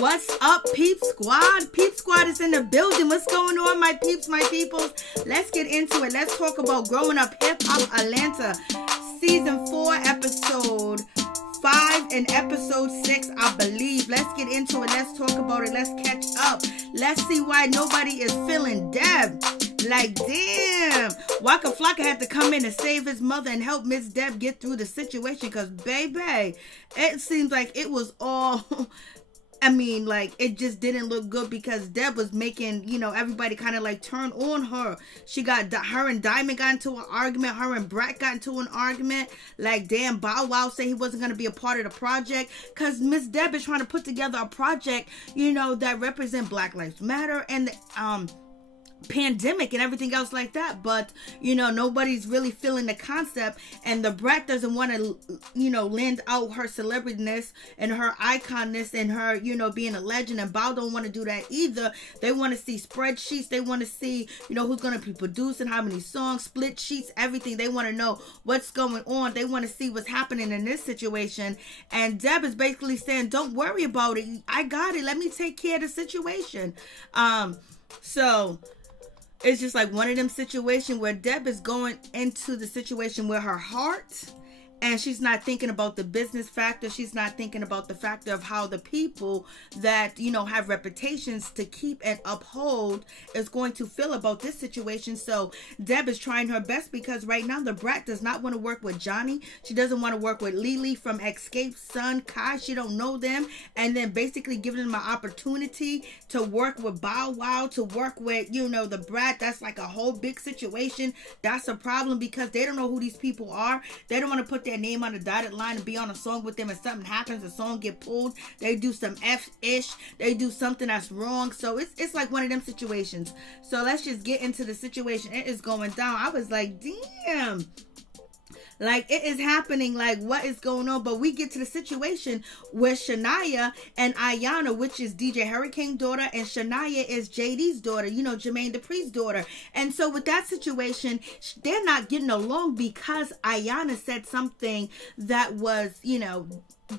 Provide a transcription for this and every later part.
What's up, Peep Squad? Peep Squad is in the building. What's going on, my peeps, my peoples? Let's get into it. Let's talk about Growing Up Hip Hop Atlanta. Season 4, episode 5 and episode 6, I believe. Let's get into it. Let's talk about it. Let's catch up. Let's see why nobody is feeling Deb. Like, damn. Waka Flocka had to come in and save his mother and help Miss Deb get through the situation. Because, baby, it seems like it was all... I mean, like, it just didn't look good because Deb was making, you know, everybody kind of like turn on her. She got, her and Diamond got into an argument. Her and Brat got into an argument. Like, damn, Bow Wow said he wasn't going to be a part of the project because Miss Deb is trying to put together a project, you know, that represent Black Lives Matter and the, pandemic and everything else like that, but you know, nobody's really feeling the concept, and the Brat doesn't want to, you know, lend out her celebrityness and her iconness and her, you know, being a legend, and Bow don't want to do that either. They want to see spreadsheets, they want to see, you know, who's going to be producing, how many songs, split sheets, everything. They want to know what's going on. They want to see what's happening in this situation, and Deb is basically saying, don't worry about it, I got it, let me take care of the situation. So it's just like one of them situations where Deb is going into the situation with her heart, and she's not thinking about the business factor. She's not thinking about the factor of how the people that, you know, have reputations to keep and uphold is going to feel about this situation. So Deb is trying her best because right now the Brat does not want to work with Johnny. She doesn't want to work with Lelee from Escape's son, Kai. She don't know them. And then basically giving them an opportunity to work with Bow Wow, to work with, you know, the Brat. That's like a whole big situation. That's a problem because they don't know who these people are. They don't want to put their name on the dotted line and be on a song with them, and something happens, the song get pulled, they do some F-ish, they do something that's wrong. So it's like one of them situations. So let's just get into the situation. It is going down. I was like, damn, like it is happening, like what is going on? But we get to the situation where Shaniah and Ayana, which is DJ Hurricane's daughter, and Shaniah is JD's daughter, you know, Jermaine Dupri's daughter. And so with that situation, they're not getting along because Ayana said something that was, you know,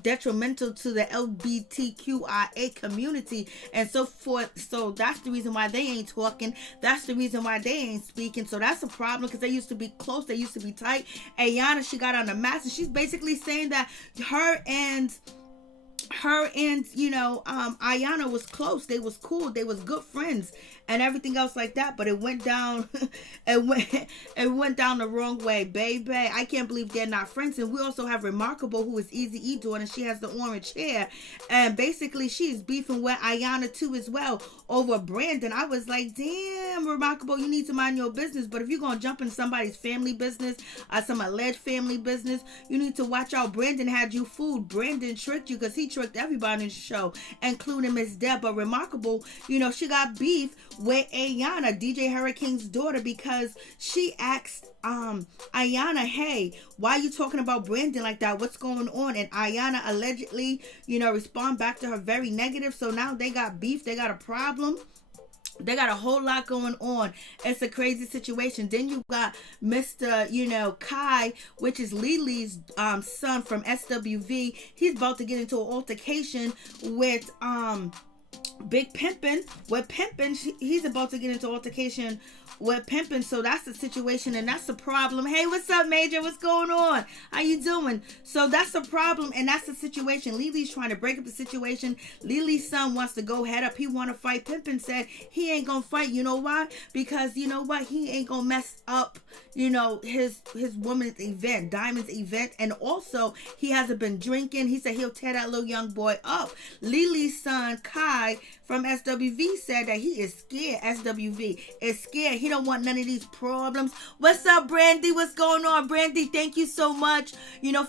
detrimental to the LGBTQIA community and so forth. So that's the reason why they ain't talking. That's the reason why they ain't speaking. So that's a problem because they used to be close. They used to be tight. Ayana, she got on the mask and she's basically saying that her and you know, Ayana was close. They was cool. They was good friends and everything else like that. But it went down, it went down the wrong way, baby. I can't believe they're not friends. And we also have Remarkable, who is Easy E daughter, and she has the orange hair. And basically, she's beefing with Ayana too as well over Brandon. I was like, damn, Remarkable, you need to mind your business. But if you're gonna jump in somebody's family business, some alleged family business, you need to watch out. Brandon had you fooled. Brandon tricked you because he tricked everybody in the show, including Miss Deb. But Remarkable, you know, she got beef with Ayana, DJ Hurricane's daughter, because she asked Ayana, hey, why are you talking about Brandon like that? What's going on? And Ayana allegedly, you know, respond back to her very negative. So now they got beef. They got a problem. They got a whole lot going on. It's a crazy situation. Then you got Mr., you know, Kai, which is Lelee's son from SWV. He's about to get into an altercation with Big Pimpin'. With Pimpin', he's about to get into altercation with Pimpin'. So that's the situation, and that's the problem. Hey, what's up, Major? What's going on? How you doing? So that's the problem, and that's the situation. Lelee's trying to break up the situation. Lelee's son wants to go head up. He want to fight. Pimpin' said he ain't gonna fight. You know why? Because you know what? He ain't gonna mess up, you know, his woman's event, Diamond's event. And also, he hasn't been drinking. He said he'll tear that little young boy up. Lelee's son, Kai, from SWV said that he is scared. SWV is scared. He don't want none of these problems. What's up, Brandy? What's going on? Brandy, thank you so much,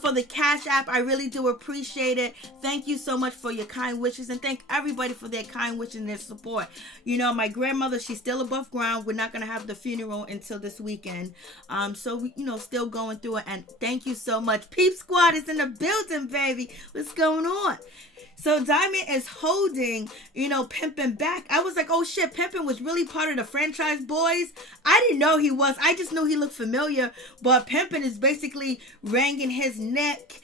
for the Cash App. I really do appreciate it. Thank you so much for your kind wishes, and thank everybody for their kind wishes and their support. My grandmother, she's still above ground. We're not going to have the funeral until this weekend. So we, still going through it, and thank you so much. Peep Squad is in the building, baby. What's going on? So Diamond is holding, Pimpin' back. I was like, oh shit, Pimpin' was really part of the Franchise Boys. I didn't know he was. I just knew he looked familiar. But Pimpin' is basically wringing his neck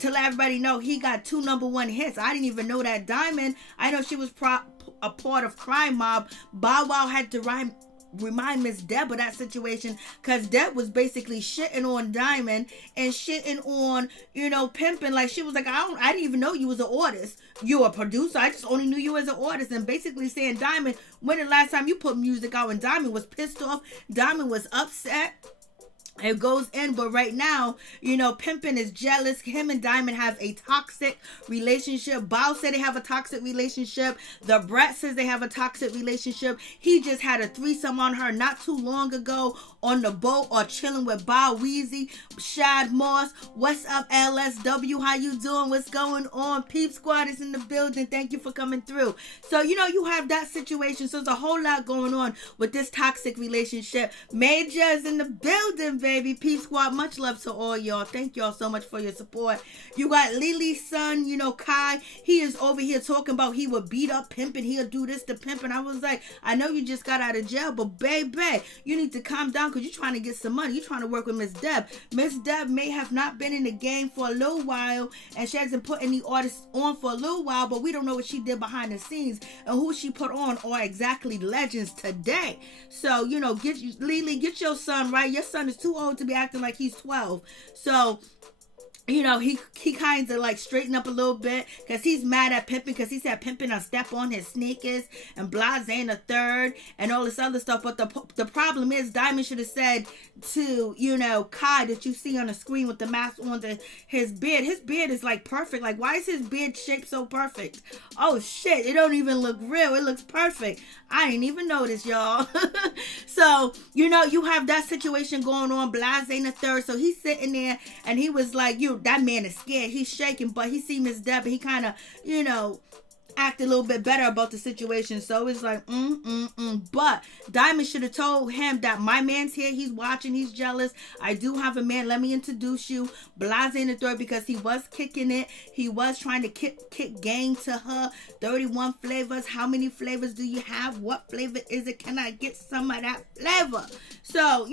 to let everybody know he got 2 #1 hits. I didn't even know that. Diamond, I know she was a part of Crime Mob. Bow Wow had to remind Miss Deb of that situation, because Deb was basically shitting on Diamond and shitting on, Pimpin'. Like, she was like, I didn't even know you was an artist. You a producer. I just only knew you as an artist. And basically saying, Diamond, when the last time you put music out? And Diamond was pissed off. Diamond was upset. It goes in, but right now, Pimpin' is jealous. Him and Diamond have a toxic relationship. Bow said they have a toxic relationship. The Brat says they have a toxic relationship. He just had a threesome on her not too long ago on the boat, or chilling with Bow Weezy, Shad Moss. What's up, LSW? How you doing? What's going on? Peep Squad is in the building. Thank you for coming through. So, you have that situation. So, there's a whole lot going on with this toxic relationship. Major is in the building, baby. Peep Squad, much love to all y'all. Thank y'all so much for your support. You got Lelee's son, Kai. He is over here talking about he would beat up Pimpin'. He'll do this to Pimpin'. I was like, I know you just got out of jail, but baby, you need to calm down, because you're trying to get some money. You're trying to work with Miss Deb. Miss Deb may have not been in the game for a little while, and she hasn't put any artists on for a little while, but we don't know what she did behind the scenes, and who she put on are exactly legends today. So, Lelee, get your son right. Your son is too old to be acting like he's 12. So, he kind of like straightened up a little bit, because he's mad at Pimpin', because he said Pimpin' step on his sneakers and Blase and a third and all this other stuff. But the problem is, Diamond should have said to, Kai, that you see on the screen with the mask on, his beard. His beard is like perfect. Like, why is his beard shaped so perfect? Oh shit, it don't even look real. It looks perfect. I ain't even noticed, y'all. So, you have that situation going on. Blase and a third. So he's sitting there, and he was like, that man is scared. He's shaking, but he see Miss Deb, and he kind of, act a little bit better about the situation. So it's like, But Diamond should have told him that my man's here. He's watching. He's jealous. I do have a man. Let me introduce you. Blase in the third, because he was kicking it. He was trying to kick game to her. 31 flavors. How many flavors do you have? What flavor is it? Can I get some of that flavor? So,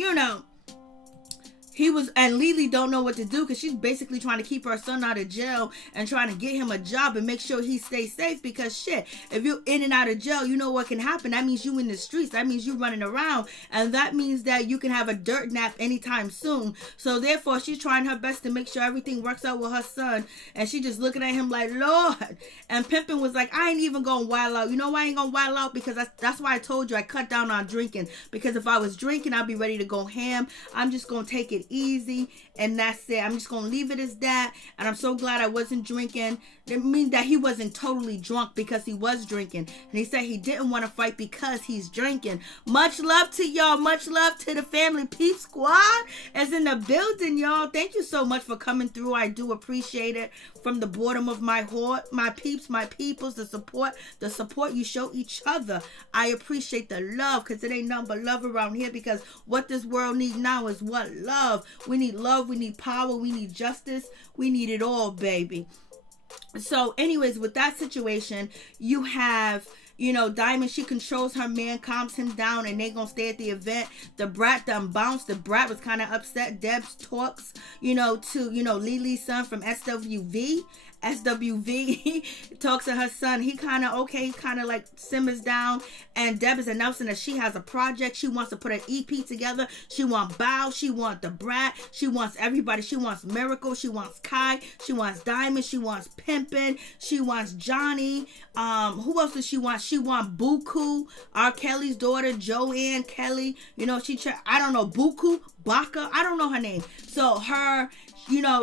he was, and Lelee don't know what to do, because she's basically trying to keep her son out of jail and trying to get him a job and make sure he stays safe, because shit, if you're in and out of jail, you know what can happen. That means you in the streets. That means you running around, and that means that you can have a dirt nap anytime soon. So therefore, she's trying her best to make sure everything works out with her son, and she just looking at him like, Lord. And Pimpin' was like, I ain't even gonna wild out. You know why I ain't gonna wild out? Because that's why I told you I cut down on drinking, because if I was drinking, I'd be ready to go ham. I'm just gonna take it easy, and that's it. I'm just gonna leave it as that, and I'm so glad I wasn't drinking. It means that he wasn't totally drunk, because he was drinking, and he said he didn't want to fight because he's drinking. Much love to y'all. Much love to the family. Peep Squad is in the building, y'all. Thank you so much for coming through. I do appreciate it from the bottom of my heart. My peeps, my peoples, the support you show each other. I appreciate the love, because it ain't nothing but love around here, because what this world needs now is what? Love. We need love, we need power, we need justice, we need it all, baby. So anyways, with that situation, you have, Diamond, she controls her man, calms him down, and they gonna stay at the event. The Brat done bounced. The Brat was kind of upset. Deb's talks, to, Lelee's son from SWV talks to her son. He kind of like simmers down, and Deb is announcing that she has a project. She wants to put an EP together. She wants Bow, she wants the Brat, she wants everybody. She wants Miracle, she wants Kai, she wants Diamond, she wants Pimpin', she wants Johnny. Who else does she want? She wants Buku, R. Kelly's daughter, Joanne Kelly. I don't know, Buku, Baka, I don't know her name. So her,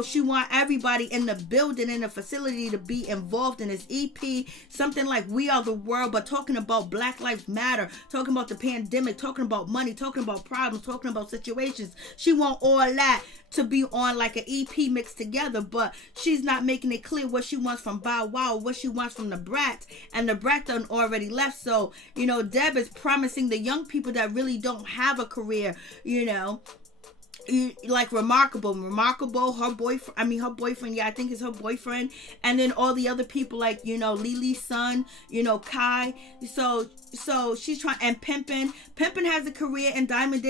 she want everybody in the building, in the facility to be involved in this EP, something like We Are the World, but talking about Black Lives Matter, talking about the pandemic, talking about money, talking about problems, talking about situations. She want all that to be on like an EP mixed together, but she's not making it clear what she wants from Bow Wow, what she wants from the Brat, and the Brat done already left. So, you know, Deb is promising the young people that really don't have a career, you know, like remarkable her boyfriend, yeah, I think it's her boyfriend, and then all the other people, like, you know, Lelee's son, you know, Kai. So she's trying, and Pimpin has a career, and Diamond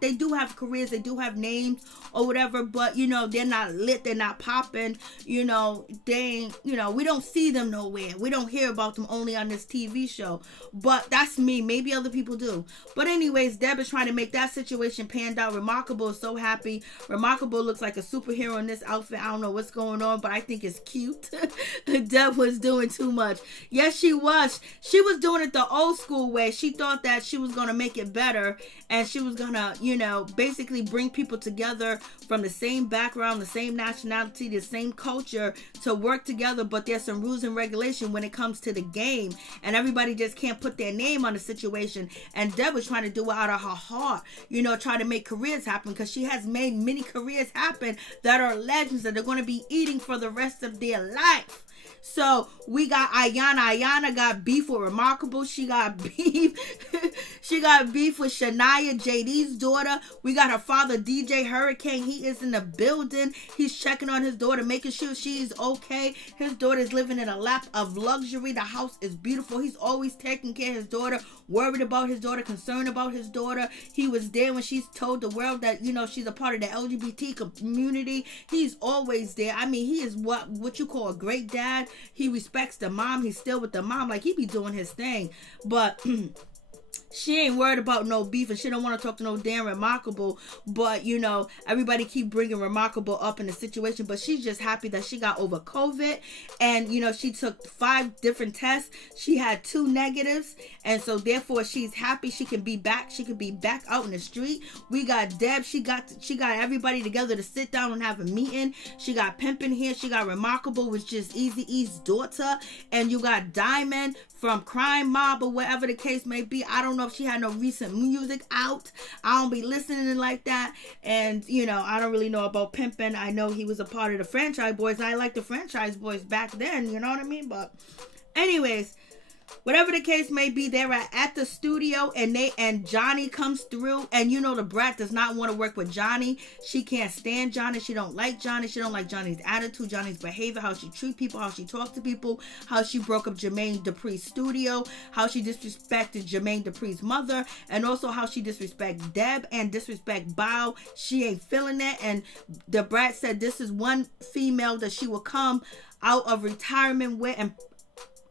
they do have careers, they do have names or whatever, but you know, they're not lit, they're not popping, you know, they ain't, you know, we don't see them nowhere, we don't hear about them, only on this TV show. But that's me, maybe other people do. But anyways, Deb is trying to make that situation panned out. Remarkable is so happy. Remarkable looks like a superhero in this outfit. I don't know what's going on, but I think it's cute. Deb was doing too much. Yes, she was doing it the old school way. She thought that she was gonna make it better, and she was gonna, you know, basically bring people together from the same background, the same nationality, the same culture to work together. But there's some rules and regulation when it comes to the game, and everybody just can't put their name on the situation. And Deb was trying to do it out of her heart, you know, try to make careers happen, because she has made many careers happen that are legends that they're going to be eating for the rest of their life. So we got Ayana got beef with Remarkable. She got beef. She got beef with Shaniah, JD's daughter. We got her father, DJ Hurricane. He is in the building. He's checking on his daughter, making sure she's okay. His daughter is living in a lap of luxury. The house is beautiful. He's always taking care of his daughter, worried about his daughter, concerned about his daughter. He was there when she's told the world that, you know, she's a part of the LGBT community. He's always there. I mean, he is what you call a great dad. He respects the mom. He's still with the mom. Like, he be doing his thing. But she ain't worried about no beef, and she don't want to talk to no damn Remarkable. But, you know, everybody keep bringing Remarkable up in the situation, but she's just happy that she got over COVID. And, you know, she took 5 different tests. She had 2 negatives, and so therefore she's happy she can be back. She can be back out in the street. We got Deb. She got everybody together to sit down and have a meeting. She got Pimpin' here. She got Remarkable, which is Eazy-E's daughter, and you got Diamond from Crime Mob or whatever the case may be. I don't know if she had no recent music out. I don't be listening like that. And, you know, I don't really know about Pimpin'. I know he was a part of the Franchise Boys. I liked the Franchise Boys back then, you know what I mean? But anyways, whatever the case may be, they're at the studio, and Johnny comes through, and you know the Brat does not want to work with Johnny. She can't stand Johnny. She don't like Johnny. She don't like Johnny's attitude, Johnny's behavior, how she treat people, how she talk to people, how she broke up Jermaine Dupri's studio, how she disrespected Jermaine Dupri's mother, and also how she disrespect Deb and disrespect Bow. She ain't feeling it, and the Brat said this is one female that she will come out of retirement with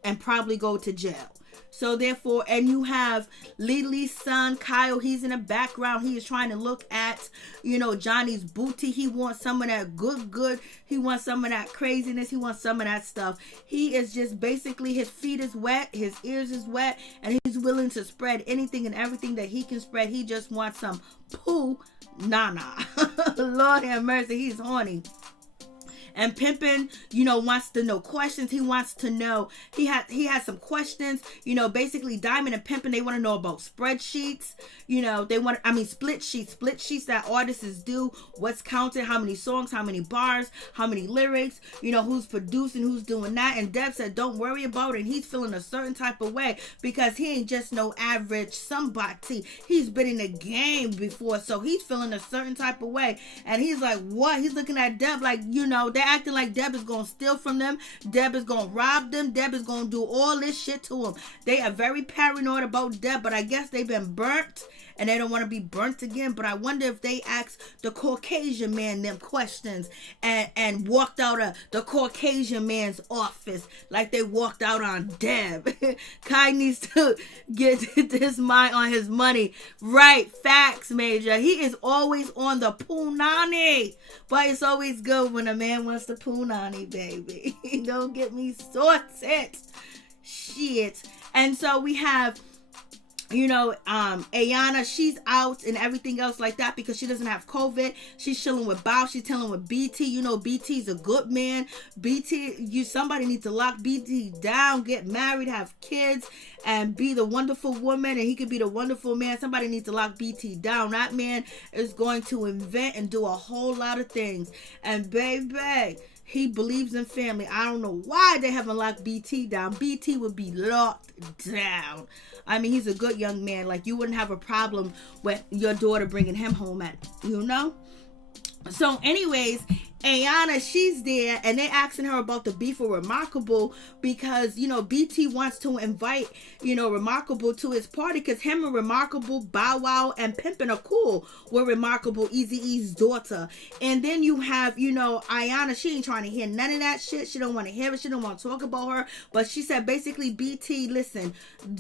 and probably go to jail. So therefore, and you have Lelee's son, Kyle, he's in the background. He is trying to look at, you know, Johnny's booty. He wants some of that good. He wants some of that craziness. He wants some of that stuff. He is just basically, his feet is wet, his ears is wet, and he's willing to spread anything and everything that he can spread. He just wants some poo nana. Lord have mercy, he's horny. And Pimpin', you know, wants to know questions. He wants to know, he has some questions, you know, basically Diamond and Pimpin', they want to know about spreadsheets, you know, split sheets that artists do, what's counted, how many songs, how many bars, how many lyrics, you know, who's producing, who's doing that. And Deb said, don't worry about it. And he's feeling a certain type of way because he ain't just no average somebody. He's been in the game before, so he's feeling a certain type of way. And he's like, what? He's looking at Deb like, you know, they're acting like Deb is going to steal from them. Deb is going to rob them. Deb is going to do all this shit to them. They are very paranoid about Deb, but I guess they've been burnt and they don't want to be burnt again. But I wonder if they asked the Caucasian man them questions and walked out of the Caucasian man's office like they walked out on Deb. Kai needs to get this mind on his money. Right, facts, Major. He is always on the punani. But it's always good when a man wants the punani, baby. Don't get me sorted. Shit. And so we have Ayana, she's out and everything else like that because she doesn't have COVID. She's chilling with Bow. She's chilling with BT. BT's a good man. Somebody needs to lock BT down, get married, have kids, and be the wonderful woman, and he could be the wonderful man. Somebody needs to lock BT down. That man is going to invent and do a whole lot of things. And baby, he believes in family. I don't know why they haven't locked BT down. BT would be locked down. I mean, he's a good young man. Like, you wouldn't have a problem with your daughter bringing him home So anyways, Ayana, she's there, and they asking her about the beef with Remarkable because, BT wants to invite, Remarkable to his party because him and Remarkable, Bow Wow, and Pimpin' are cool with Remarkable, Eazy-E's daughter. And then you have, Ayana, she ain't trying to hear none of that shit. She don't want to hear it. She don't want to talk about her. But she said, basically, BT, listen,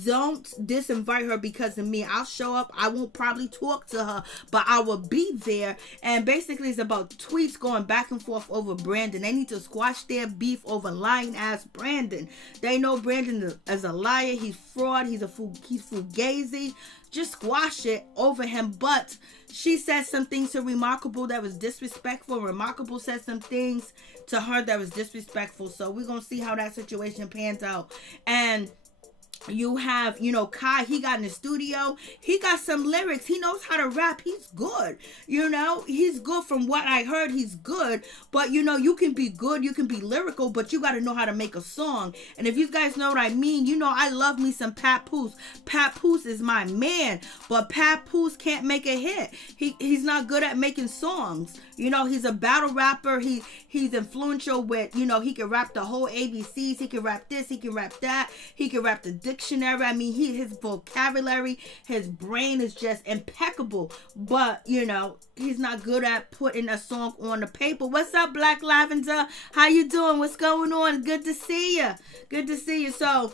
don't disinvite her because of me. I'll show up. I won't probably talk to her, but I will be there. And basically, it's about tweets going back and forth over Brandon. They need to squash their beef over lying ass Brandon. They know Brandon is a liar. He's fraud. He's fugazi. Just squash it over him. But she said some things to Remarkable that was disrespectful. Remarkable said some things to her that was disrespectful. So we're gonna see how that situation pans out. And you have, Kai, he got in the studio. He got some lyrics. He knows how to rap. He's good. He's good from what I heard. He's good. But, you can be good. You can be lyrical, but you got to know how to make a song. And if you guys know what I mean, I love me some Papoose. Papoose is my man, but Papoose can't make a hit. He's not good at making songs. He's a battle rapper. He's influential with, he can rap the whole ABCs. He can rap this. He can rap that. He can rap the dictionary. I mean, his vocabulary, his brain is just impeccable. But, he's not good at putting a song on the paper. What's up, Black Lavender? How you doing? What's going on? Good to see you. Good to see you. So,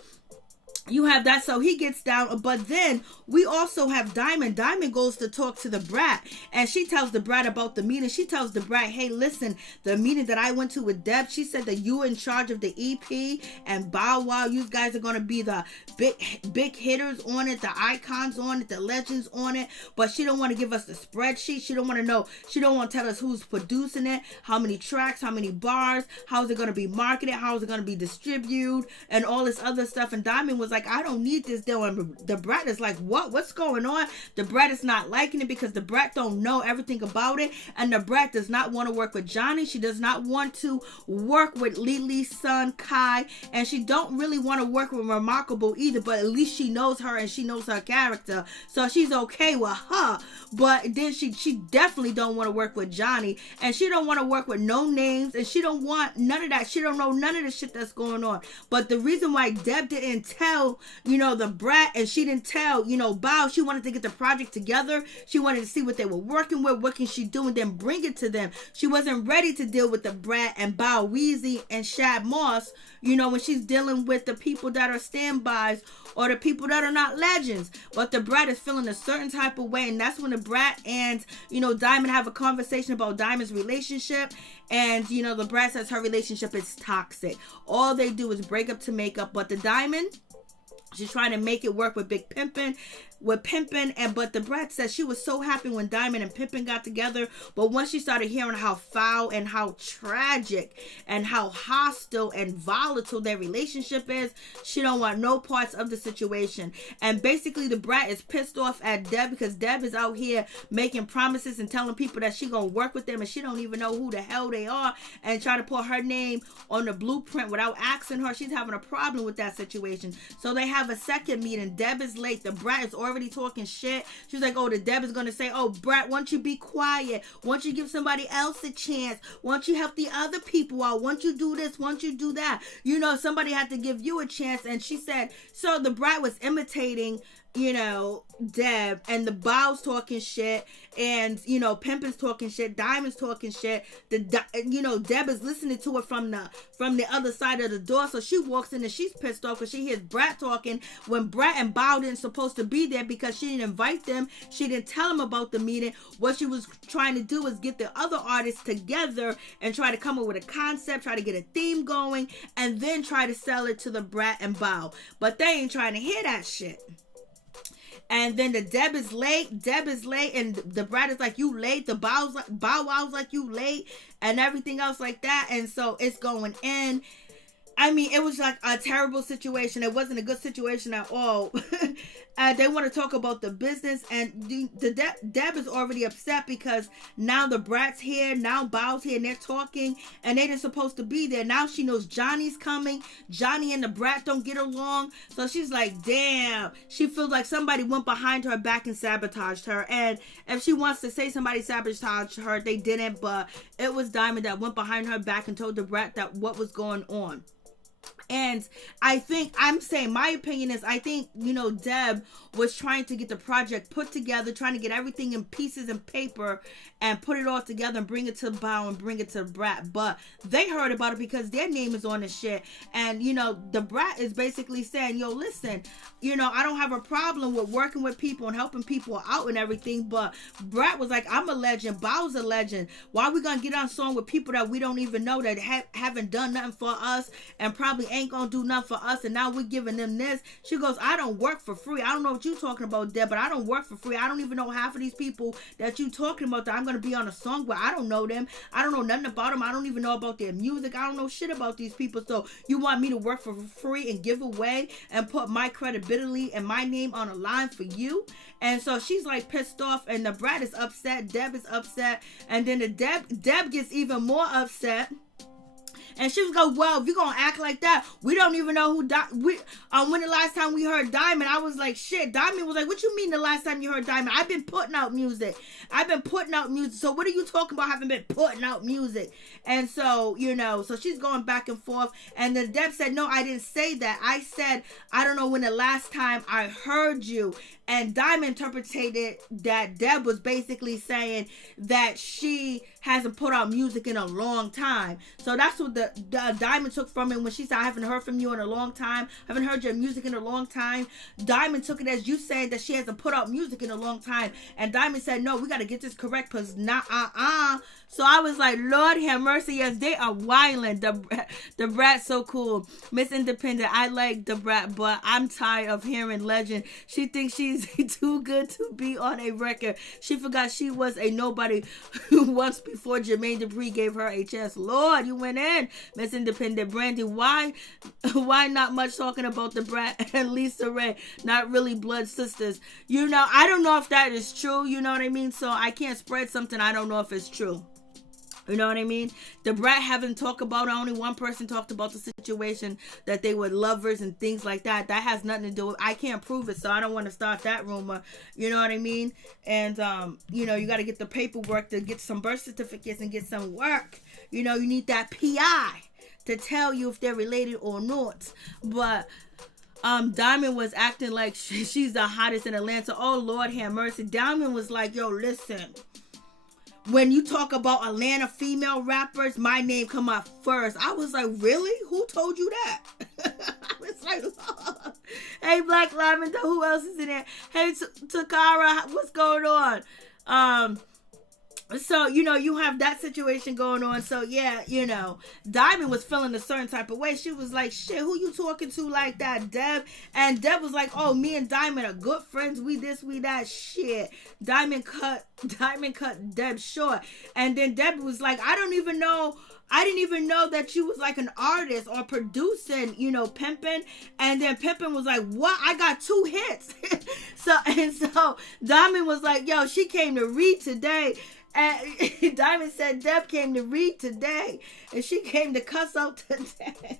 you have that, so he gets down, but then we also have Diamond. Diamond goes to talk to the Brat, and she tells the Brat about the meeting. She tells the Brat, hey, listen, the meeting that I went to with Deb, she said that you in charge of the EP, and Bow Wow, you guys are going to be the big hitters on it, the icons on it, the legends on it, but she don't want to give us the spreadsheet. She don't want to know. She don't want to tell us who's producing it, how many tracks, how many bars, how is it going to be marketed, how is it going to be distributed, and all this other stuff. And Diamond was like, I don't need this deal. And the Brat is like, what's going on? The Brat is not liking it because the Brat don't know everything about it, and the Brat does not want to work with Johnny. She does not want to work with Lelee's son Kai, and she don't really want to work with Remarkable either, but at least she knows her and she knows her character, so she's okay with her. But then she definitely don't want to work with Johnny, and she don't want to work with no names, and she don't want none of that. She don't know none of the shit that's going on. But the reason why Deb didn't tell the Brat, and she didn't tell Bow, she wanted to get the project together. She wanted to see what they were working with, what can she do, and then bring it to them. She wasn't ready to deal with the Brat and Bow Weezy and Shad Moss, when she's dealing with the people that are standbys or the people that are not legends. But the Brat is feeling a certain type of way, and that's when the Brat and Diamond have a conversation about Diamond's relationship. And the Brat says her relationship is toxic. All they do is break up to make up. But the Diamond, she's trying to make it work with Big Pimpin', but the Brat says she was so happy when Diamond and Pimpin' got together, but once she started hearing how foul and how tragic and how hostile and volatile their relationship is, she don't want no parts of the situation. And basically the Brat is pissed off at Deb because Deb is out here making promises and telling people that she gonna work with them, and she don't even know who the hell they are, and try to put her name on the blueprint without asking her. She's having a problem with that situation. So they have a second meeting. Deb is late. The Brat is already talking shit. She's like, the Deb is going to say, Brat, why don't you be quiet? Why don't you give somebody else a chance? Why don't you help the other people out? Why don't you do this? Why don't you do that? Somebody had to give you a chance. And she said, so the Brat was imitating Deb, and the Bow's talking shit, and Pimpin's talking shit, Diamond's talking shit. Deb is listening to it from the other side of the door, so she walks in and she's pissed off because she hears Brat talking when Brat and Bow didn't supposed to be there because she didn't invite them. She didn't tell them about the meeting. What she was trying to do was get the other artists together and try to come up with a concept, try to get a theme going, and then try to sell it to the Brat and Bow. But they ain't trying to hear that shit. And then the Deb is late, and the Brat is like, you late, the Bow Wow's like, you late, and everything else like that. And so it's going in. I mean, it was like a terrible situation. It wasn't a good situation at all. They want to talk about the business, and Deb is already upset because now the Brat's here, now Bow's here, and they're talking, and they didn't supposed to be there. Now she knows Johnny's coming. Johnny and the Brat don't get along, so she's like, damn. She feels like somebody went behind her back and sabotaged her, and if she wants to say somebody sabotaged her, they didn't, but it was Diamond that went behind her back and told the Brat that what was going on. And I think, I'm saying, my opinion is, I think, Deb was trying to get the project put together, trying to get everything in pieces and paper and put it all together and bring it to Bow and bring it to Brat. But they heard about it because their name is on the shit. And, the Brat is basically saying, yo, listen, I don't have a problem with working with people and helping people out and everything. But Brat was like, I'm a legend. Bow's a legend. Why are we going to get on song with people that we don't even know, that haven't done nothing for us and probably ain't gonna do nothing for us, and now we're giving them this? She goes, I don't work for free. I don't know what you talking about, Deb, but I don't work for free. I don't even know half of these people that you talking about that I'm gonna be on a song with. I don't know them. I don't know nothing about them. I don't even know about their music. I don't know shit about these people. So you want me to work for free and give away and put my credibility and my name on a line for you? And so she's like pissed off, and the Brat is upset. Deb is upset, and then the Deb gets even more upset. And she was going, well, if you're going to act like that, we don't even know who when the last time we heard Diamond. I was like, shit. Diamond was like, what you mean the last time you heard Diamond? I've been putting out music. So what are you talking about, having been putting out music? And so, so she's going back and forth. And then Deb said, no, I didn't say that. I said, I don't know when the last time I heard you. And Diamond interpreted that Deb was basically saying that she hasn't put out music in a long time. So that's what the Diamond took from it when she said, I haven't heard from you in a long time. I haven't heard your music in a long time. Diamond took it as you saying that she hasn't put out music in a long time. And Diamond said, no, we got to get this correct, because So I was like, Lord have mercy. Yes, they are wilding. The Brat's so cool. Miss Independent, I like the Brat, but I'm tired of hearing legend. She thinks she's too good to be on a record. She forgot she was a nobody once before Jermaine Dupri gave her a chance. Lord, you went in. Miss Independent. Brandy, why not much talking about the Brat and Lisa Ray? Not really blood sisters. I don't know if that is true. You know what I mean? So I can't spread something I don't know if it's true. You know what I mean? The Brat haven't talked about it. Only one person talked about the situation, that they were lovers and things like that. That has nothing to do with, I can't prove it, so I don't want to start that rumor. You know what I mean? And, you got to get the paperwork to get some birth certificates and get some work. You need that PI to tell you if they're related or not. But Diamond was acting like she's the hottest in Atlanta. Oh, Lord have mercy. Diamond was like, yo, listen. When you talk about Atlanta female rappers, my name come up first. I was like, really? Who told you that? I was like, oh. Hey, Black Lavender, who else is in there? Hey, Takara, what's going on? So, you have that situation going on. So, yeah, Diamond was feeling a certain type of way. She was like, shit, who you talking to like that, Deb? And Deb was like, oh, me and Diamond are good friends. We this, we that. Shit. Diamond cut Deb short. And then Deb was like, I didn't even know that you was like an artist or producing, pimping. And then Pimpin was like, what? I got 2 hits. So Diamond was like, yo, she came to read today. And Diamond said Deb came to read today, and she came to cuss out today.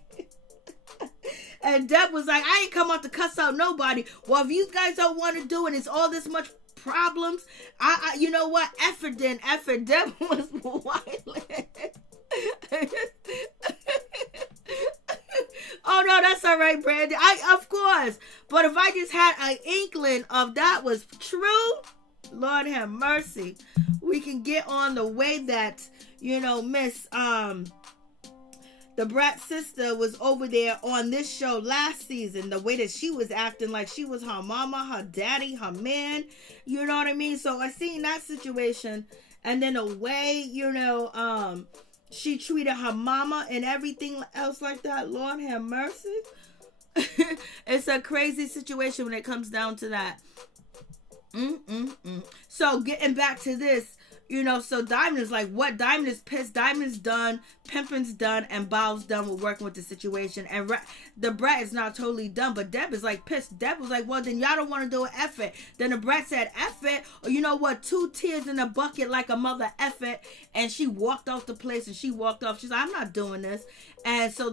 And Deb was like, I ain't come out to cuss out nobody. Well, if you guys don't want to do it, it's all this much problems. You know what? Effort. Deb was wild. Oh no, that's all right, Brandy. Of course. But if I just had an inkling of that was true, Lord have mercy. We can get on the way that, Miss the Brat sister was over there on this show last season. The way that she was acting like she was her mama, her daddy, her man. You know what I mean? So I seen that situation. And then the way, she treated her mama and everything else like that. Lord have mercy. It's a crazy situation when it comes down to that. So getting back to this, so Diamond is like, what? Diamond is pissed. Diamond's done. Pimpin's done. And Bow's done with working with the situation. And the Brat is not totally done. But Deb is like pissed. Deb was like, well, then y'all don't want to do an effort. Then the Brat said, effort. Or you know what? 2 tears in a bucket like a mother effort. And she walked off the place and she walked off. She's like, I'm not doing this. And so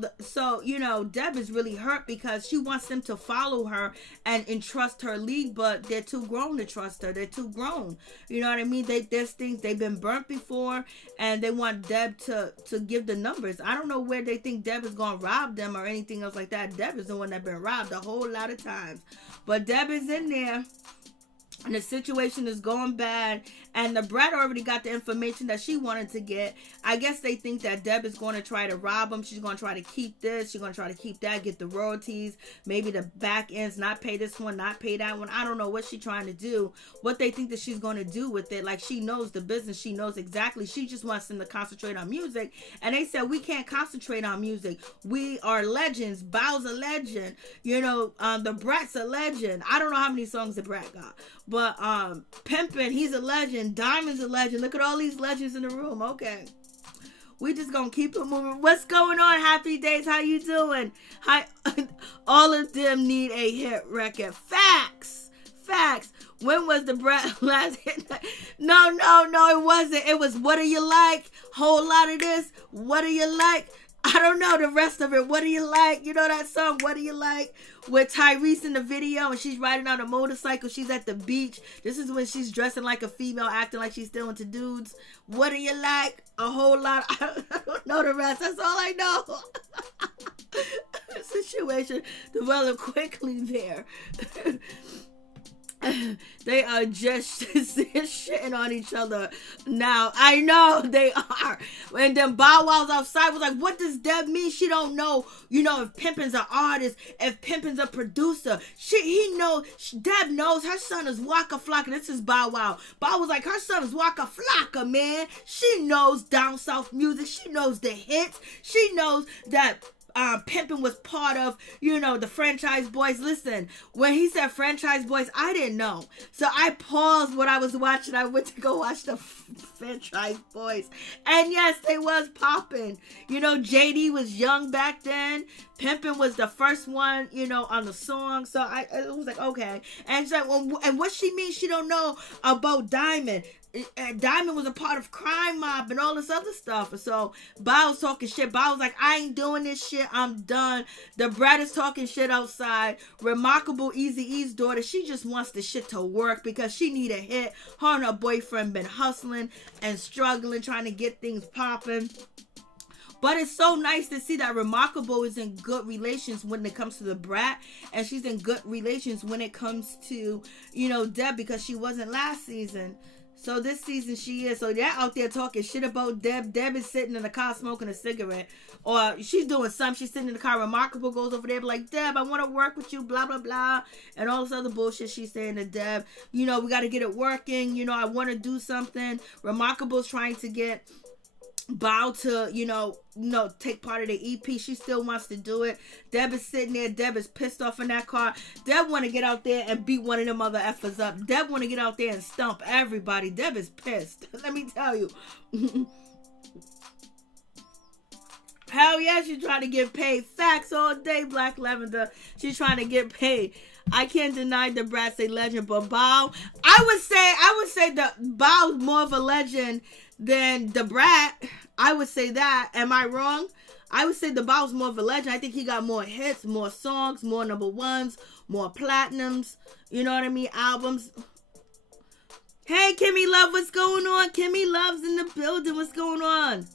Deb is really hurt because she wants them to follow her and entrust her lead, but they're too grown to trust her. They're too grown. You know what I mean? There's things they've been burnt before, and they want Deb to give the numbers. I don't know where they think Deb is going to rob them or anything else like that. Deb is the one that's been robbed a whole lot of times. But Deb is in there. And the situation is going bad. And the Brat already got the information that she wanted to get. I guess they think that Deb is going to try to rob them. She's going to try to keep this. She's going to try to keep that. Get the royalties. Maybe the back ends. Not pay this one. Not pay that one. I don't know what she's trying to do. What they think that she's going to do with it. Like, she knows the business. She knows exactly. She just wants them to concentrate on music. And they said, we can't concentrate on music. We are legends. Bow's a legend. The Brat's a legend. I don't know how many songs the Brat got. But Pimpin', he's a legend. Diamond's a legend. Look at all these legends in the room. Okay. We just gonna keep it moving. What's going on? Happy days. How you doing? Hi. All of them need a hit record. Facts. When was the Brat last hit? No, it wasn't. It was What Do You Like? Whole lot of this. What do you like? I don't know the rest of it. What do you like? You know that song, What Do You Like? With Tyrese in the video, and she's riding on a motorcycle. She's at the beach. This is when she's dressing like a female, acting like she's still into dudes. What do you like? A whole lot. I don't know the rest. That's all I know. The situation developed quickly there. They are just shitting on each other now. I know they are. And then Bow Wow's outside was like, what does Deb mean? She don't know, if Pimpin's an artist, if Pimpin's a producer. Deb knows her son is Waka Flocka. This is Bow Wow. Bow was like, her son is Waka Flocka, man. She knows down south music. She knows the hits. She knows that Pimpin' was part of, the Franchise Boys. Listen, when he said Franchise Boys, I didn't know. So I paused what I was watching. I went to go watch the Franchise Boys. And yes, they was popping. JD was young back then. Pimpin' was the first one, on the song. So it was like, okay. And she's like, well, and what she means, she don't know about Diamond. Diamond was a part of Crime Mob and all this other stuff. So Bow was talking shit. Bow was like, I ain't doing this shit. I'm done. The Brat is talking shit outside. Remarkable Eazy-E's daughter, she just wants the shit to work because she need a hit. Her and her boyfriend been hustling and struggling, trying to get things popping. But it's so nice to see that Remarkable is in good relations when it comes to the Brat. And she's in good relations when it comes to, Deb, because she wasn't last season. So this season she is. So they're out there talking shit about Deb. Deb is sitting in the car smoking a cigarette. Or she's doing something. She's sitting in the car. Remarkable goes over there like, Deb, I want to work with you, blah, blah, blah. And all this other bullshit she's saying to Deb. We got to get it working. I want to do something. Remarkable's trying to get Bow to, take part of the EP. She still wants to do it. Deb is sitting there. Deb is pissed off in that car. Deb want to get out there and beat one of them other effers up. Deb want to get out there and stump everybody. Deb is pissed. Let me tell you. Hell yeah, she's trying to get paid. Facts all day, Black Lavender. She's trying to get paid. I can't deny the Brat's a legend, but Bow, I would say that Bow's more of a legend than the Brat. I would say that. Am I wrong? I would say the Bow's more of a legend. I think he got more hits, more songs, more number ones, more platinums. You know what I mean? Albums. Hey, Kimmy Love, what's going on? Kimmy Love's in the building. What's going on?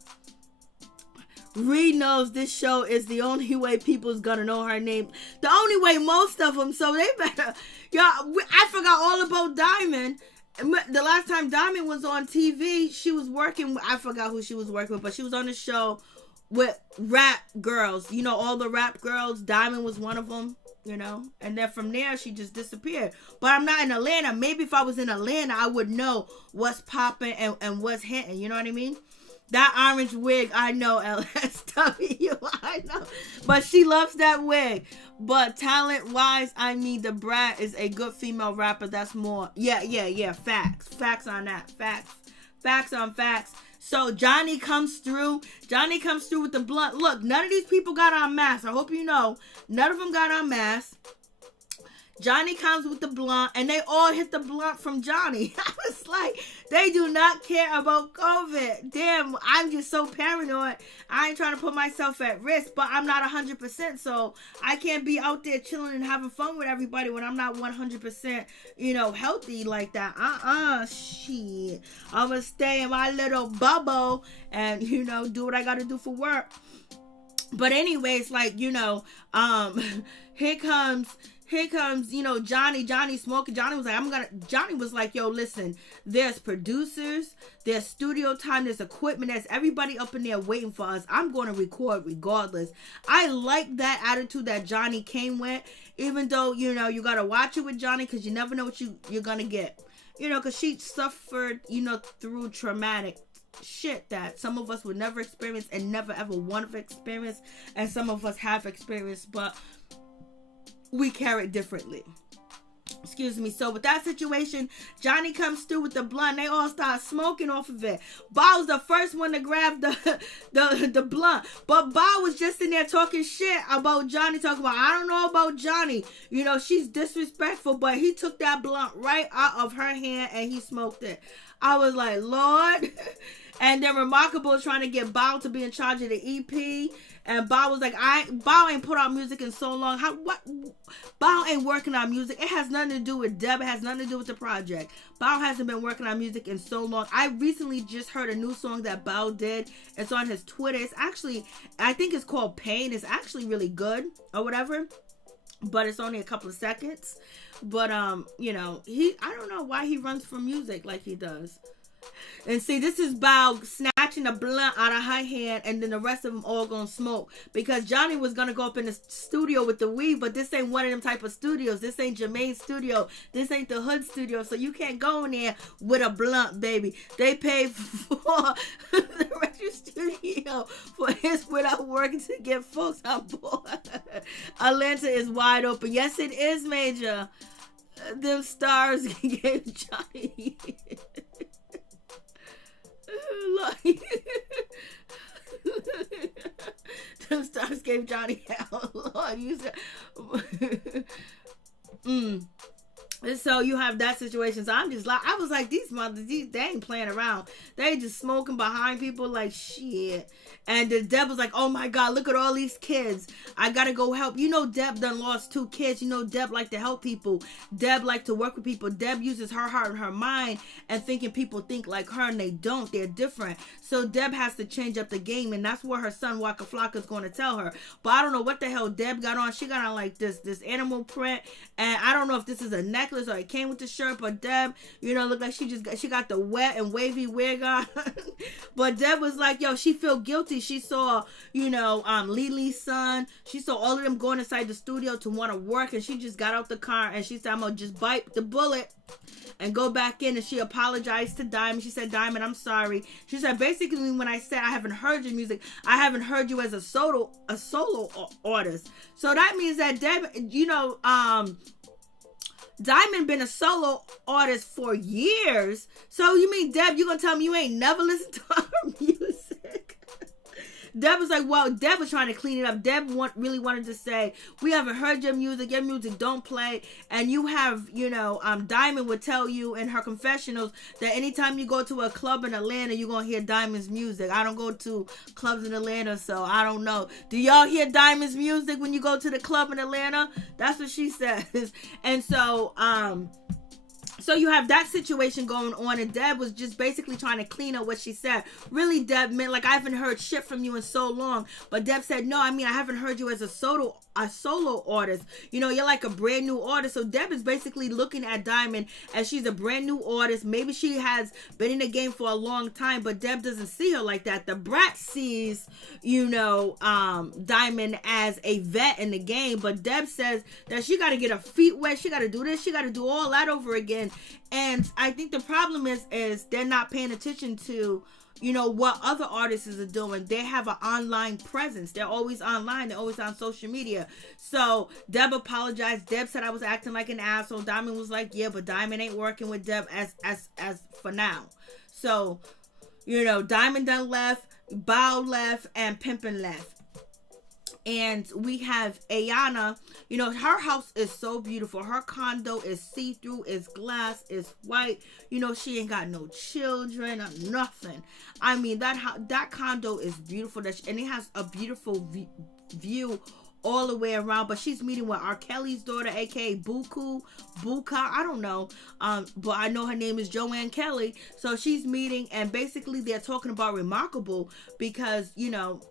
Reed knows this show is the only way people's gonna know her name. The only way most of them, so they better. I forgot all about Diamond. The last time Diamond was on TV, she was working, I forgot who she was working with, but she was on the show with rap girls. All the rap girls. Diamond was one of them, And then from there, she just disappeared. But I'm not in Atlanta. Maybe if I was in Atlanta, I would know what's popping and what's hitting. You know what I mean? That orange wig, I know, LSW, I know. But she loves that wig. But talent-wise, I mean, Da Brat is a good female rapper. That's more. Yeah. Facts. Facts on that. Facts on facts. So Johnny comes through. Johnny comes through with the blunt. Look, none of these people got on masks. I hope you know. None of them got on masks. Johnny comes with the blunt, and they all hit the blunt from Johnny. I was like, they do not care about COVID. Damn, I'm just so paranoid. I ain't trying to put myself at risk, but I'm not 100%, so I can't be out there chilling and having fun with everybody when I'm not 100%, healthy like that. Shit. I'm gonna stay in my little bubble and, do what I gotta do for work. But anyways, here comes, Johnny smoking. Johnny was like, yo, listen, there's producers, there's studio time, there's equipment, there's everybody up in there waiting for us. I'm going to record regardless. I like that attitude that Johnny came with, even though, you got to watch it with Johnny because you never know what you're going to get. Because she suffered, through traumatic shit that some of us would never experience and never ever want to experience, and some of us have experienced, but we carry it differently. Excuse me. So with that situation, Johnny comes through with the blunt. They all start smoking off of it. Bow was the first one to grab the blunt. But Bow was just in there talking shit about Johnny, talking about, I don't know about Johnny. She's disrespectful, but he took that blunt right out of her hand and he smoked it. I was like, Lord. And then Remarkable trying to get Bow to be in charge of the EP. And Bow was like, Bow ain't put out music in so long. Bow ain't working on music. It has nothing to do with Deb. It has nothing to do with the project. Bow hasn't been working on music in so long. I recently just heard a new song that Bow did. It's on his Twitter. It's actually, I think it's called Pain. It's actually really good or whatever. But it's only a couple of seconds. But, I don't know why he runs from music like he does. And see, this is Bow snatching a blunt out of her hand, and then the rest of them all gonna smoke. Because Johnny was gonna go up in the studio with the weed, but this ain't one of them type of studios. This ain't Jermaine's studio. This ain't the hood studio. So you can't go in there with a blunt, baby. They paid for the record studio for his without working to get folks on board. Atlanta is wide open. Yes, it is, Major. Them stars gave Johnny. Them stars gave Johnny hell. Lord, you said. So you have that situation. So I'm just like, I was like, these mothers, they ain't playing around. They just smoking behind people like shit. And the Deb was like, oh my God, look at all these kids. I gotta go help. Deb done lost 2 kids. Deb like to help people. Deb like to work with people. Deb uses her heart and her mind and thinking people think like her and they don't. They're different. So Deb has to change up the game, and that's what her son Waka Flocka is going to tell her. But I don't know what the hell Deb got on. She got on like this animal print, and I don't know if this is a necklace or it came with the shirt, but Deb, looked like she got the wet and wavy wig on. But Deb was like, yo, she feel guilty. She saw, Lelee's son. She saw all of them going inside the studio to want to work, and she just got out the car and she said, I'm gonna just bite the bullet and go back in. And she apologized to Diamond. She said, Diamond, I'm sorry. She said, basically, when I said I haven't heard your music, I haven't heard you as a solo artist. So that means that Deb, Diamond been a solo artist for years. So you mean, Deb, you gonna tell me you ain't never listened to her music? Deb was like, well, Deb was trying to clean it up. Deb really wanted to say, we haven't heard your music don't play. And you have, Diamond would tell you in her confessionals that anytime you go to a club in Atlanta, you're going to hear Diamond's music. I don't go to clubs in Atlanta, so I don't know. Do y'all hear Diamond's music when you go to the club in Atlanta? That's what she says. And so, So you have that situation going on, and Deb was just basically trying to clean up what she said. Really, Deb meant like, I haven't heard shit from you in so long. But Deb said, no, I mean, I haven't heard you as a solo artist. You're like a brand new artist. So Deb is basically looking at Diamond as she's a brand new artist. Maybe she has been in the game for a long time, but Deb doesn't see her like that. The Brat sees, Diamond as a vet in the game, but Deb says that she got to get her feet wet. She got to do this. She got to do all that over again And I think the problem is they're not paying attention to, you know, what other artists are doing. They have an online presence. They're always online. They're always on social media. So Deb apologized. Deb said I was acting like an asshole. Diamond was like, yeah, but Diamond ain't working with Deb as for now. So, you know, Diamond done left, Bow left, and Pimpin left. And we have Ayana. You know, her house is so beautiful. Her condo is see-through, is glass, is white. You know, she ain't got no children or nothing. I mean, that condo is beautiful. And it has a beautiful view all the way around. But she's meeting with R. Kelly's daughter, aka Buka. I don't know. But I know her name is Joanne Kelly. So she's meeting, and basically they're talking about Remarkable because, you know,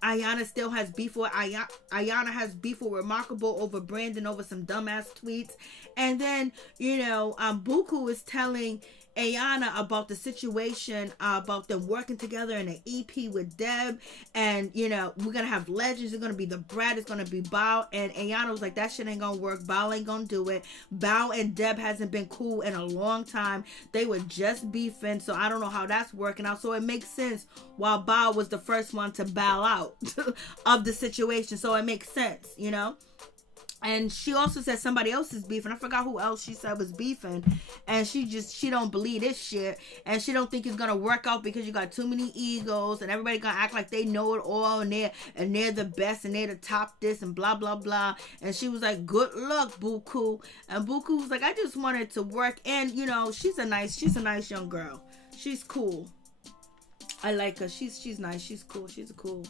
Ayana still has beef with Ayana has beef with Remarkable over Brandon over some dumbass tweets. And then, you know, Buku is telling Ayana about the situation, about them working together in an EP with Deb. And, you know, we're going to have legends. It's going to be the Brat. It's going to be Bow. And Ayana was like, that shit ain't going to work. Bow ain't going to do it. Bow and Deb hasn't been cool in a long time. They were just beefing. So I don't know how that's working out. So it makes sense while Bow was the first one to bow out of the situation. So it makes sense, you know. And she also said somebody else is beefing. I forgot who else she said was beefing. And she don't believe this shit. And she don't think it's going to work out because you got too many egos. And everybody going to act like they know it all. And they're the best. And they're the top this and blah, blah, blah. And she was like, good luck, Buku. And Buku was like, I just wanted to work. And, you know, she's a nice young girl. She's cool. I like her. She's nice. She's cool. She's cool.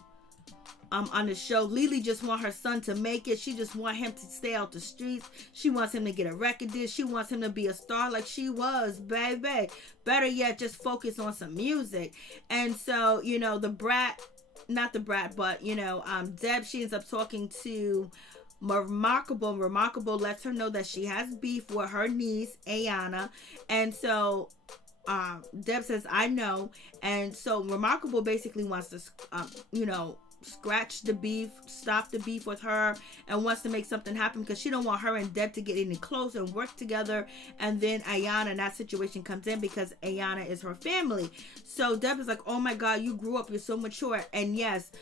On the show. Lelee just want her son to make it. She just want him to stay out the streets. She wants him to get a record deal. She wants him to be a star like she was, baby. Better yet, just focus on some music. And so, you know, not the brat, but, you know, Deb, she ends up talking to Remarkable. Remarkable lets her know that she has beef with her niece, Ayana. And so Deb says, I know. And so Remarkable basically wants to, you know, scratch the beef, stop the beef with her, and wants to make something happen because she don't want her and Deb to get any closer and work together. And then Ayana, that situation comes in because Ayana is her family. So Deb is like, oh my God, you grew up, you're so mature. And yes,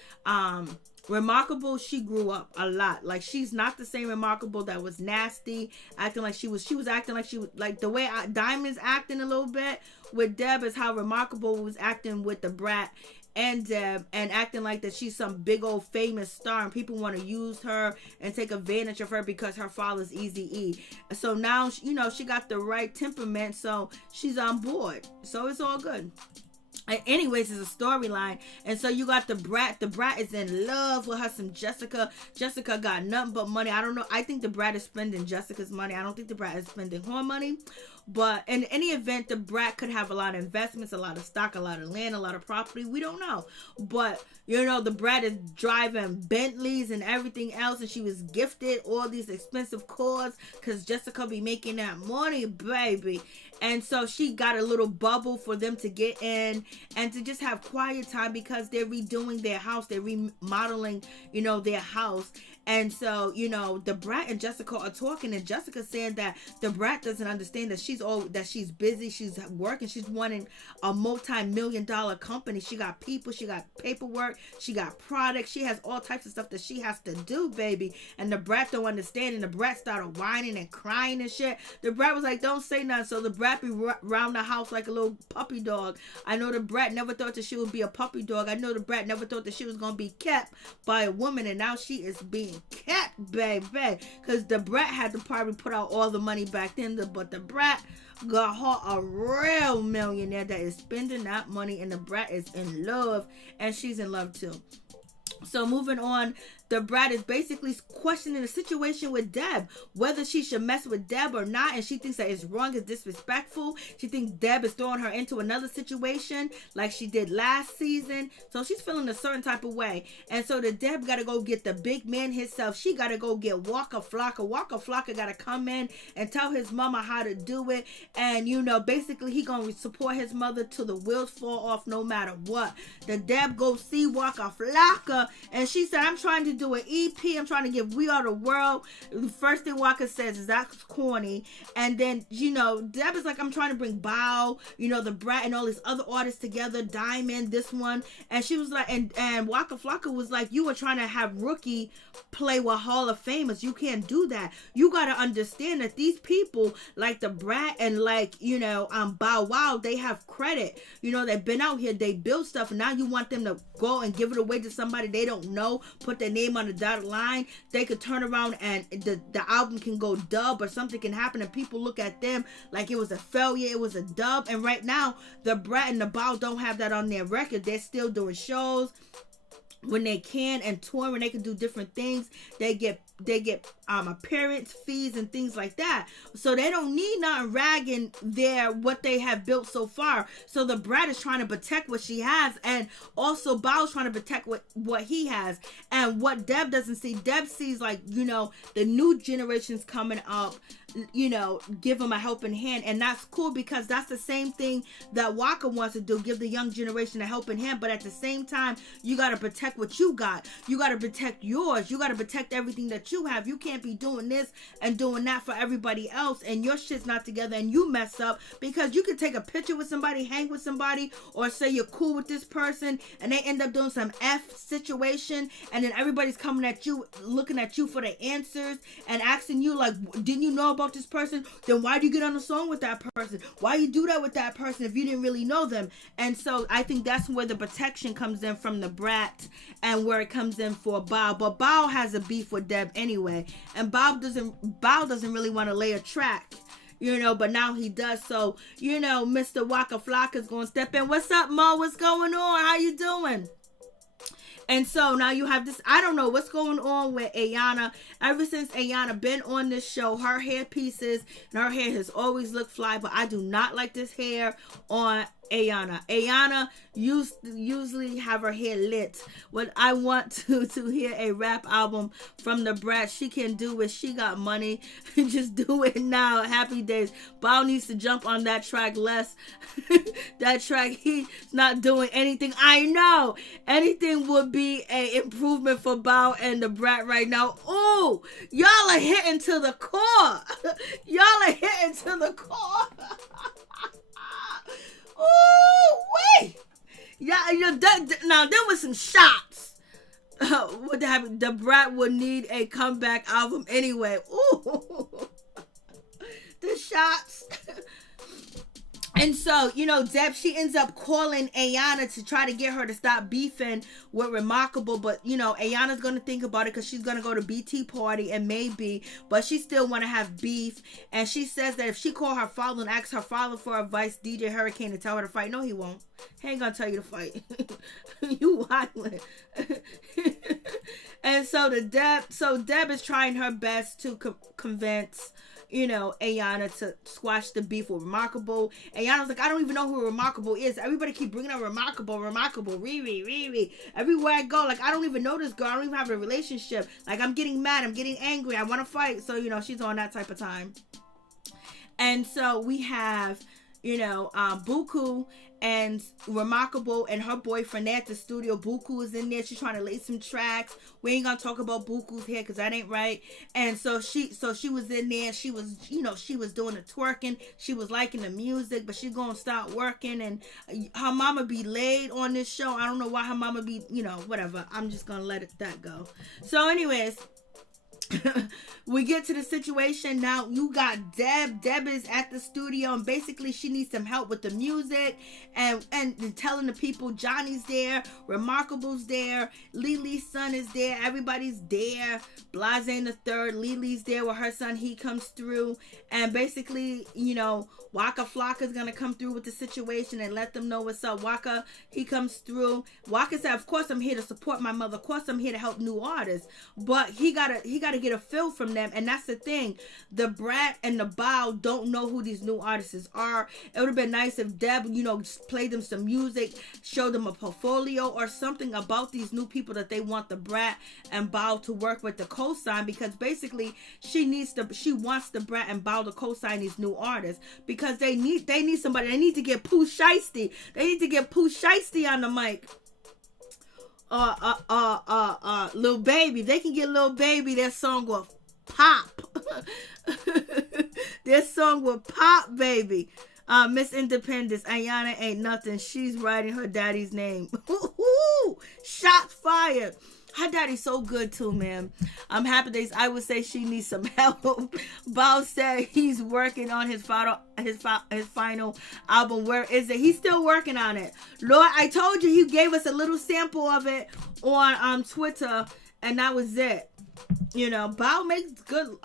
Remarkable, she grew up a lot. Like, she's not the same Remarkable that was nasty, acting like she was acting like she was, like the way Diamond's acting a little bit with Deb is how Remarkable was acting with the Brat and Deb, and acting like that she's some big old famous star and people want to use her and take advantage of her because her father's Eazy-E. So now, you know, she got the right temperament, so she's on board. So it's all good. Anyways, it's a storyline. And so you got the Brat. The Brat is in love with her some Jessica. Jessica got nothing but money. I don't know. I think the Brat is spending Jessica's money. I don't think the Brat is spending her money. But in any event, the Brat could have a lot of investments, a lot of stock, a lot of land, a lot of property. We don't know. But, you know, the Brat is driving Bentleys and everything else. And she was gifted all these expensive cars because Jessica be making that money, baby. And so she got a little bubble for them to get in and to just have quiet time because they're redoing their house. They're remodeling, you know, their house. And so, you know, the Brat and Jessica are talking, and Jessica's saying that the Brat doesn't understand that she's busy, she's working, she's wanting a multi-million-dollar company. She got people, she got paperwork, she got products, she has all types of stuff that she has to do, baby. And the Brat don't understand, and the Brat started whining and crying and shit. The Brat was like, don't say nothing. So the Brat be around the house like a little puppy dog. I know the Brat never thought that she would be a puppy dog. I know the Brat never thought that she was gonna be kept by a woman, and now she is being kept, baby, because the Brat had to probably put out all the money back then, but the Brat got her a real millionaire that is spending that money, and the Brat is in love, and she's in love too. So moving on, the Brat is basically questioning the situation with Deb, whether she should mess with Deb or not, and she thinks that it's wrong, it's disrespectful. She thinks Deb is throwing her into another situation like she did last season, so she's feeling a certain type of way. And so the Deb got to go get the big man himself. She got to go get Waka Flocka. Waka Flocka got to come in and tell his mama how to do it, and, you know, basically he gonna support his mother till the wheels fall off no matter what. The Deb go see Waka Flocka, and she said, I'm trying to do an EP. I'm trying to give We Are the World. The first thing Waka says is that's corny. And then, Deb is like, I'm trying to bring Bow, the Brat and all these other artists together, Diamond, this one. And she was like, and Waka Flocka was like, you were trying to have Rookie play with Hall of Famers. You can't do that. You got to understand that these people like the Brat and like, Bow Wow, they have credit. They've been out here, they build stuff, and now you want them to go and give it away to somebody they don't know, put their name on the dotted line. They could turn around and the album can go dub or something can happen and people look at them like it was a failure, it was a dub. And right now, the Brat and the Bow don't have that on their record. They're still doing shows when they can and tour when they can do different things. They get appearance fees and things like that, so they don't need nothing ragging what they have built so far. So the Brat is trying to protect what she has, and also Bow's trying to protect what he has. And what Deb doesn't see, Deb sees like the new generations coming up, give them a helping hand. And that's cool because that's the same thing that Waka wants to do, give the young generation a helping hand. But at the same time, you got to protect what you got. You got to protect yours. You got to protect everything that you have. You can't be doing this and doing that for everybody else and your shit's not together and you mess up, because you could take a picture with somebody, hang with somebody, or say you're cool with this person and they end up doing some F situation, and then everybody's coming at you, looking at you for the answers and asking you like, didn't you know about this person? Then why do you get on the song with that person? Why you do that with that person if you didn't really know them? And so I think that's where the protection comes in from the Brat and where it comes in for Bow. But Bow has a beef with Deb anyway, and Bow doesn't really want to lay a track, but now he does. So Mr. Waka Flocka is gonna step in. What's up, Mo? What's going on? How you doing? And so now you have this, I don't know what's going on with Ayana. Ever since Ayana been on this show, her hair pieces and her hair has always looked fly, but I do not like this hair on Ayana. Ayana usually have her hair lit. What I want to hear a rap album from the Brat. She can do it. She got money. Just do it now. Happy days. Bow needs to jump on that track less. That track, he's not doing anything. I know. Anything would be a improvement for Bow and the Brat right now. Oh, y'all are hitting to the core. Y'all are hitting to the core. Oh, wait. Yeah, now there was some shots. What happened? The Brat would need a comeback album anyway. Ooh. The shots. And so, Deb, she ends up calling Ayana to try to get her to stop beefing with Remarkable. But, Ayana's going to think about it because she's going to go to BT party and maybe, but she still want to have beef. And she says that if she call her father and asks her father for advice, DJ Hurricane, to tell her to fight. No, he won't. He ain't going to tell you to fight. You wildin'. And so Deb is trying her best to convince Ayana to squash the beef with Remarkable. Ayana's like, I don't even know who Remarkable is. Everybody keep bringing up Remarkable, Riri. Everywhere I go, like, I don't even know this girl. I don't even have a relationship. Like, I'm getting mad. I'm getting angry. I want to fight. So, she's on that type of time. And so we have, Buku and Remarkable and her boyfriend there at the studio. Buku is in there. She's trying to lay some tracks. We ain't gonna talk about Buku's hair because that ain't right. And so she was in there. She was, she was doing the twerking. She was liking the music, but she's gonna start working. And her mama be laid on this show. I don't know why her mama be, whatever. I'm just gonna let that go. So anyways, we get to the situation now. You got Deb. Deb is at the studio and basically she needs some help with the music and telling the people Johnny's there, Remarkable's there, Lelee's son is there, everybody's there. Blase the third, Lelee's there with her son. He comes through and basically, Waka Flocka is gonna come through with the situation and let them know what's up. Waka, he comes through. Waka said, of course I'm here to support my mother. Of course I'm here to help new artists. But he gotta get a feel from them. And that's the thing. The Brat and the Bow don't know who these new artists are. It would have been nice if Deb, played them some music, showed them a portfolio or something about these new people that they want the Brat and Bow to work with the co-sign, because basically she wants the Brat and Bow to co-sign these new artists because they need somebody. They need to get Pooh Shiesty. They need to get Pooh Shiesty on the mic. Lil Baby. They can get Lil Baby. Their song will pop. Their song will pop, baby. Miss Independence, Ayana ain't nothing. She's writing her daddy's name. Shots fired. Her daddy's so good too, man. I'm happy I would say she needs some help. Bao said he's working on his final album. Where is it? He's still working on it. Lord, I told you he gave us a little sample of it on Twitter, and that was it. You know, Bao makes good,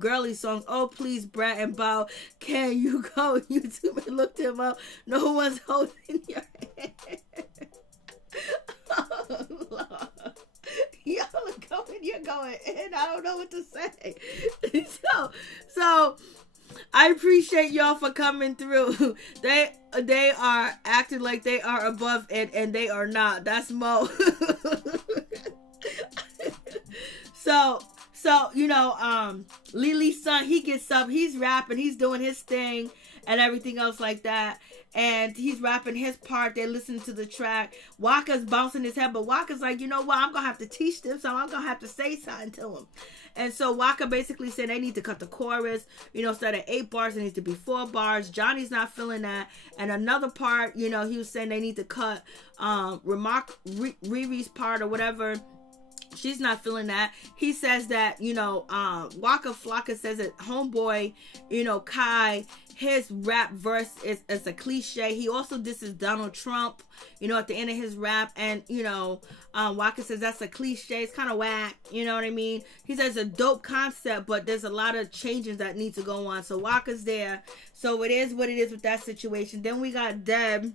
girly songs. Oh, please, Brat and Bao, can you go on YouTube and look them up? No one's holding your hand. Oh, Lord. Y'all are you're going in. I don't know what to say. So I appreciate y'all for coming through. They are acting like they are above it, and they are not. That's Mo. So Lelee's son, he gets up, he's rapping, he's doing his thing and everything else like that. And he's rapping his part. They're listening to the track. Waka's bouncing his head, but Waka's like, you know what? I'm going to have to teach them something. I'm going to have to say something to him. And so Waka basically said they need to cut the chorus. Instead of 8 bars, it needs to be 4 bars. Johnny's not feeling that. And another part, he was saying they need to cut Riri's part or whatever. She's not feeling that. He says that, Waka Flocka says that homeboy, Kai, his rap verse is a cliche. He also disses Donald Trump, at the end of his rap. And, Waka says that's a cliche. It's kind of whack. You know what I mean? He says it's a dope concept, but there's a lot of changes that need to go on. So Waka's there. So it is what it is with that situation. Then we got Deb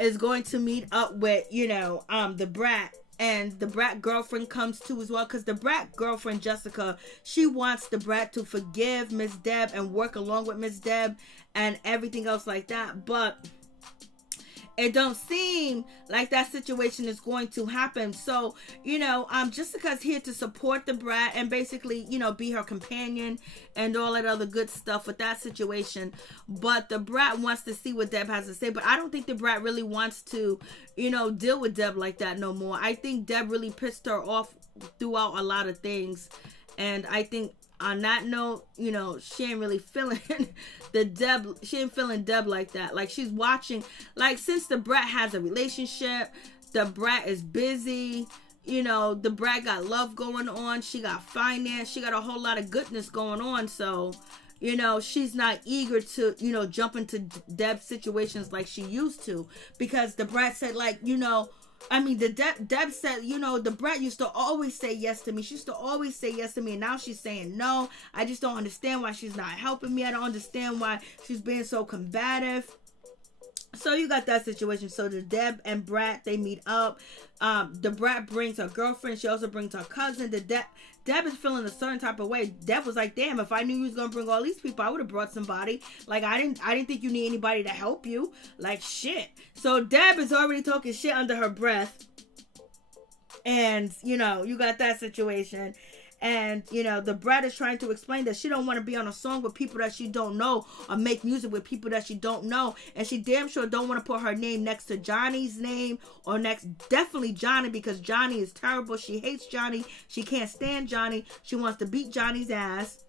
is going to meet up with, the Brat. And the Brat girlfriend comes too as well, because the Brat girlfriend, Jessica, she wants the Brat to forgive Miss Deb and work along with Miss Deb and everything else like that. But it don't seem like that situation is going to happen. So, Jessica's here to support the Brat and basically, be her companion and all that other good stuff with that situation. But the Brat wants to see what Deb has to say. But I don't think the Brat really wants to, deal with Deb like that no more. I think Deb really pissed her off throughout a lot of things. And I think on that note, she ain't really feeling she ain't feeling Deb like that. Like, she's watching, like, since the Brat has a relationship, the Brat is busy, the Brat got love going on, she got finance, she got a whole lot of goodness going on. So, she's not eager to, jump into Deb's situations like she used to, because the Brat said, like, Deb said, the Brat used to always say yes to me. She used to always say yes to me. And now she's saying no. I just don't understand why she's not helping me. I don't understand why she's being so combative. So you got that situation. So the Deb and Brat, they meet up. The Brat brings her girlfriend. She also brings her cousin. Deb is feeling a certain type of way. Deb was like, damn, if I knew you was gonna bring all these people, I would have brought somebody. Like, I didn't think you need anybody to help you. Like, shit. So Deb is already talking shit under her breath. And, you got that situation. And, the Brat is trying to explain that she don't want to be on a song with people that she don't know, or make music with people that she don't know. And she damn sure don't want to put her name next to Johnny's name, or definitely Johnny, because Johnny is terrible. She hates Johnny. She can't stand Johnny. She wants to beat Johnny's ass.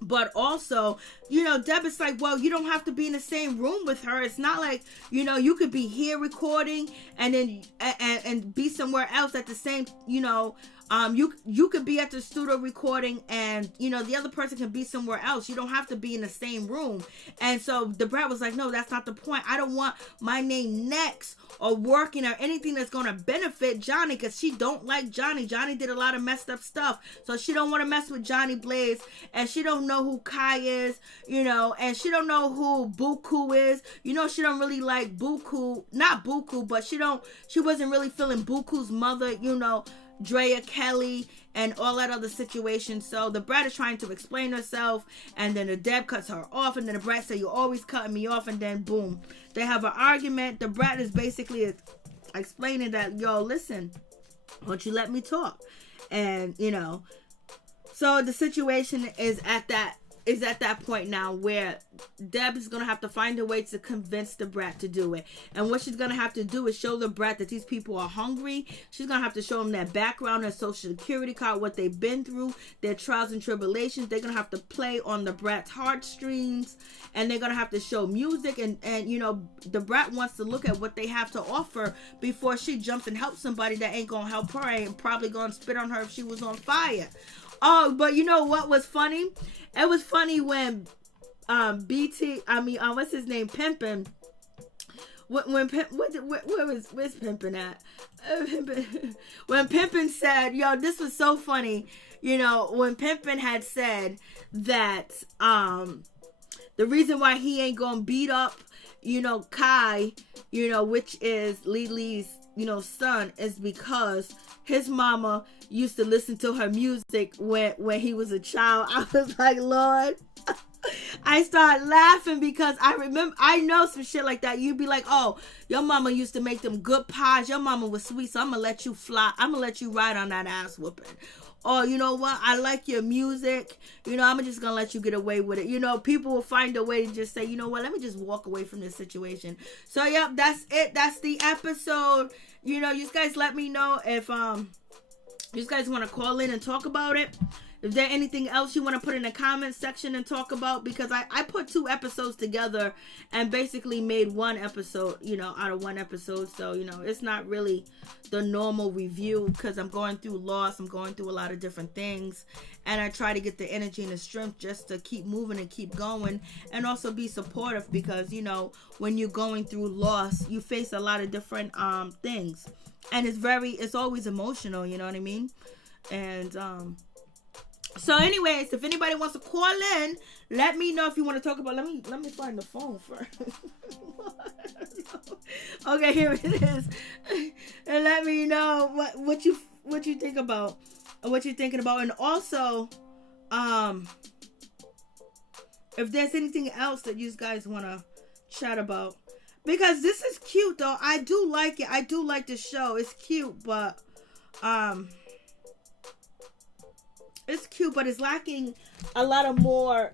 But also, Deb is like, well, you don't have to be in the same room with her. It's not like, you could be here recording and then and be somewhere else at the same, you could be at the studio recording and, the other person can be somewhere else. You don't have to be in the same room. And so the Brat was like, no, that's not the point. I don't want my name next or working or anything that's going to benefit Johnny, because she don't like Johnny. Johnny did a lot of messed up stuff. So she don't want to mess with Johnny Blaze, and she don't know who Kai is, and she don't know who Buku is. She don't really like Buku, not Buku, but she wasn't really feeling Buku's mother, Drea Kelly and all that other situation. So the Brat is trying to explain herself, and then the Deb cuts her off, and then the Brat said, you're always cutting me off, and then boom, they have an argument. The Brat is basically explaining that, yo, listen, won't you let me talk? And so the situation is at that is at that point now where Deb is going to have to find a way to convince the brat to do it. And what she's going to have to do is show the brat that these people are hungry. She's going to have to show them their background, their social security card, what they've been through, their trials and tribulations. They're going to have to play on the brat's heartstrings, and they're going to have to show music. And you know, the brat wants to look at what they have to offer before she jumps and helps somebody that ain't going to help her and probably going to spit on her if she was on fire. Oh, but you know what was funny? It was funny when what's his name, Pimpin'. Where's Pimpin' at? When Pimpin' said, yo, this was so funny. You know, when Pimpin' had said that the reason why he ain't gonna beat up, you know, Kai, you know, which is Lelee's, you know, son, is because his mama used to listen to her music when he was a child. I was like, Lord. I started laughing because I know some shit like that. You'd be like, oh, your mama used to make them good pies. Your mama was sweet, so I'm going to let you fly. I'm going to let you ride on that ass whooping. Or, you know what? I like your music. You know, I'm just going to let you get away with it. You know, people will find a way to just say, you know what? Let me just walk away from this situation. So, yep, that's it. That's the episode. You know, you guys let me know if you guys want to call in and talk about it. Is there anything else you want to put in the comment section and talk about? Because I put 2 episodes together and basically made 1 episode, you know, out of 1 episode. So, you know, it's not really the normal review because I'm going through loss. I'm going through a lot of different things. And I try to get the energy and the strength just to keep moving and keep going. And also be supportive because, you know, when you're going through loss, you face a lot of different things. And it's always emotional, you know what I mean? And, so anyways, if anybody wants to call in, let me know if you want to talk about. Let me find the phone first. Okay, here it is. And let me know what you think about, or what you're thinking about, and also if there's anything else that you guys want to chat about, because this is cute though. I do like it. I do like the show. It's cute, but it's lacking a lot of more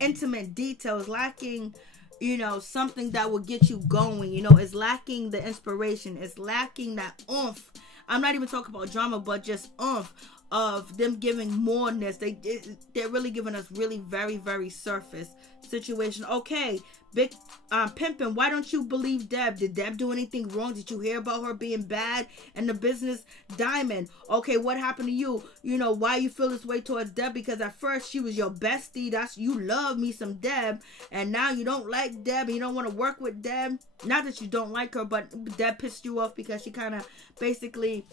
intimate details, lacking, you know, something that will get you going. You know, it's lacking the inspiration, it's lacking that oomph. I'm not even talking about drama, but just oomph of them giving moreness. They're really giving us really very, very surface situation. Okay, big Pimpin', why don't you believe Deb? Did Deb do anything wrong? Did you hear about her being bad in the business? Diamond, okay, what happened to you? You know, why you feel this way towards Deb? Because at first she was your bestie. You love me some Deb, and now you don't like Deb and you don't want to work with Deb. Not that you don't like her, but Deb pissed you off because she kind of basically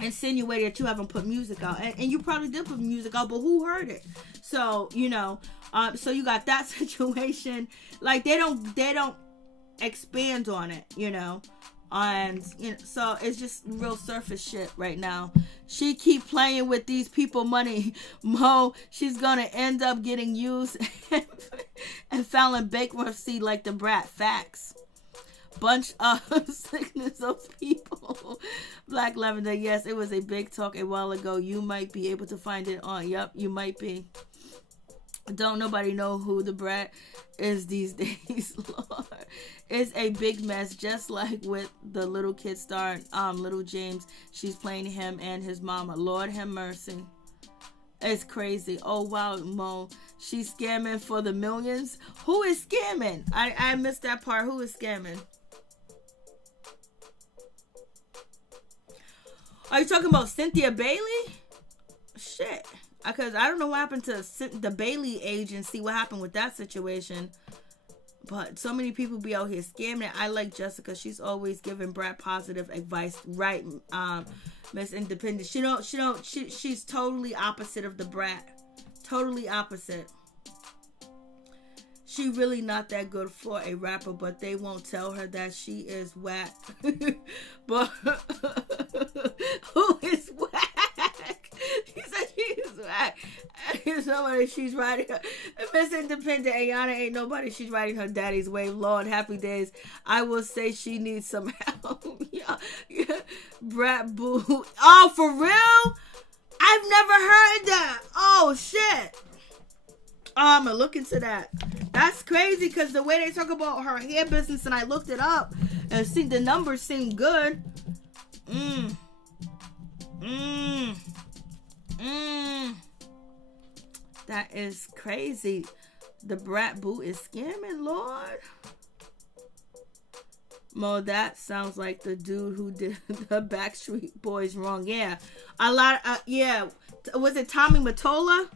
insinuated that you haven't put music out, and you probably did put music out, but who heard it? So, you know, so you got that situation. Like they don't expand on it, you know, and you know, so it's just real surface shit right now. She keep playing with these people money, Mo. She's gonna end up getting used and filing bankruptcy like the brat. Facts. Bunch of sickness of people. Black Lavender, yes, it was a big talk a while ago. You might be able to find it on. Yep, you might be. Don't nobody know who the brat is these days, Lord. It's a big mess, just like with the little kid star, little James. She's playing him and his mama. Lord have mercy. It's crazy. Oh, wow, Mo. She's scamming for the millions. Who is scamming? I missed that part. Who is scamming? Are you talking about Cynthia Bailey? Shit. Because I don't know what happened to the Bailey agency, what happened with that situation. But so many people be out here scamming. I like Jessica. She's always giving Brad positive advice. Right, Miss Independent. She's totally opposite of the brat. Totally opposite. She really not that good for a rapper, but they won't tell her that she is whack. But who is whack? He said she is whack. Somebody she's riding her. Miss Independent, Ayana ain't nobody. She's riding her daddy's wave. Lord, happy days. I will say she needs some help. Yeah. Brat boo. Oh, for real? I've never heard that. Oh, shit. I'm gonna look into that. That's crazy because the way they talk about her hair business, and I looked it up and see the numbers seem good. That is crazy. The brat boo is scamming, Lord. Mo, that sounds like the dude who did the Backstreet Boys wrong. Yeah, a lot. Yeah, was it Tommy Mottola?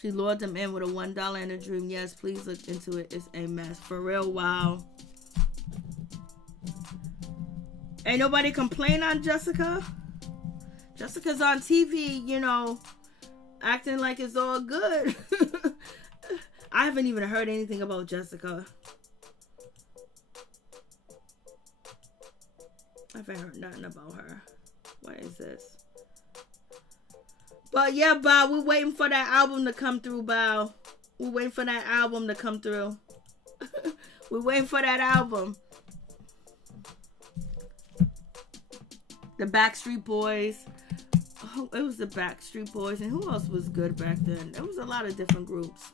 She lured them in with a $1 and a dream. Yes, please look into it. It's a mess. For real, wow. Ain't nobody complain on Jessica? Jessica's on TV, you know, acting like it's all good. I haven't even heard anything about Jessica. I haven't heard nothing about her. What is this? But yeah, Bow, we're waiting for that album to come through, Bow. We're waiting for that album to come through. We're waiting for that album. The Backstreet Boys. Oh, it was the Backstreet Boys. And who else was good back then? There was a lot of different groups.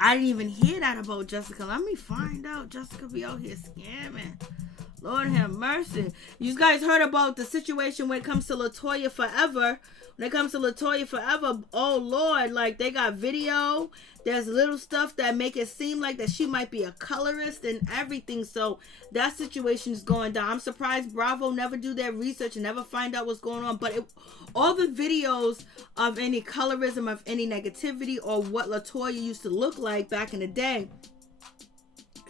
I didn't even hear that about Jessica. Let me find out. Jessica be out here scamming. Lord have mercy. You guys heard about the situation when it comes to Latoya Forever. When it comes to Latoya Forever, oh Lord, like they got video. There's little stuff that make it seem like that she might be a colorist and everything. So that situation is going down. I'm surprised Bravo never do their research and never find out what's going on. But all the videos of any colorism, of any negativity, or what Latoya used to look like back in the day,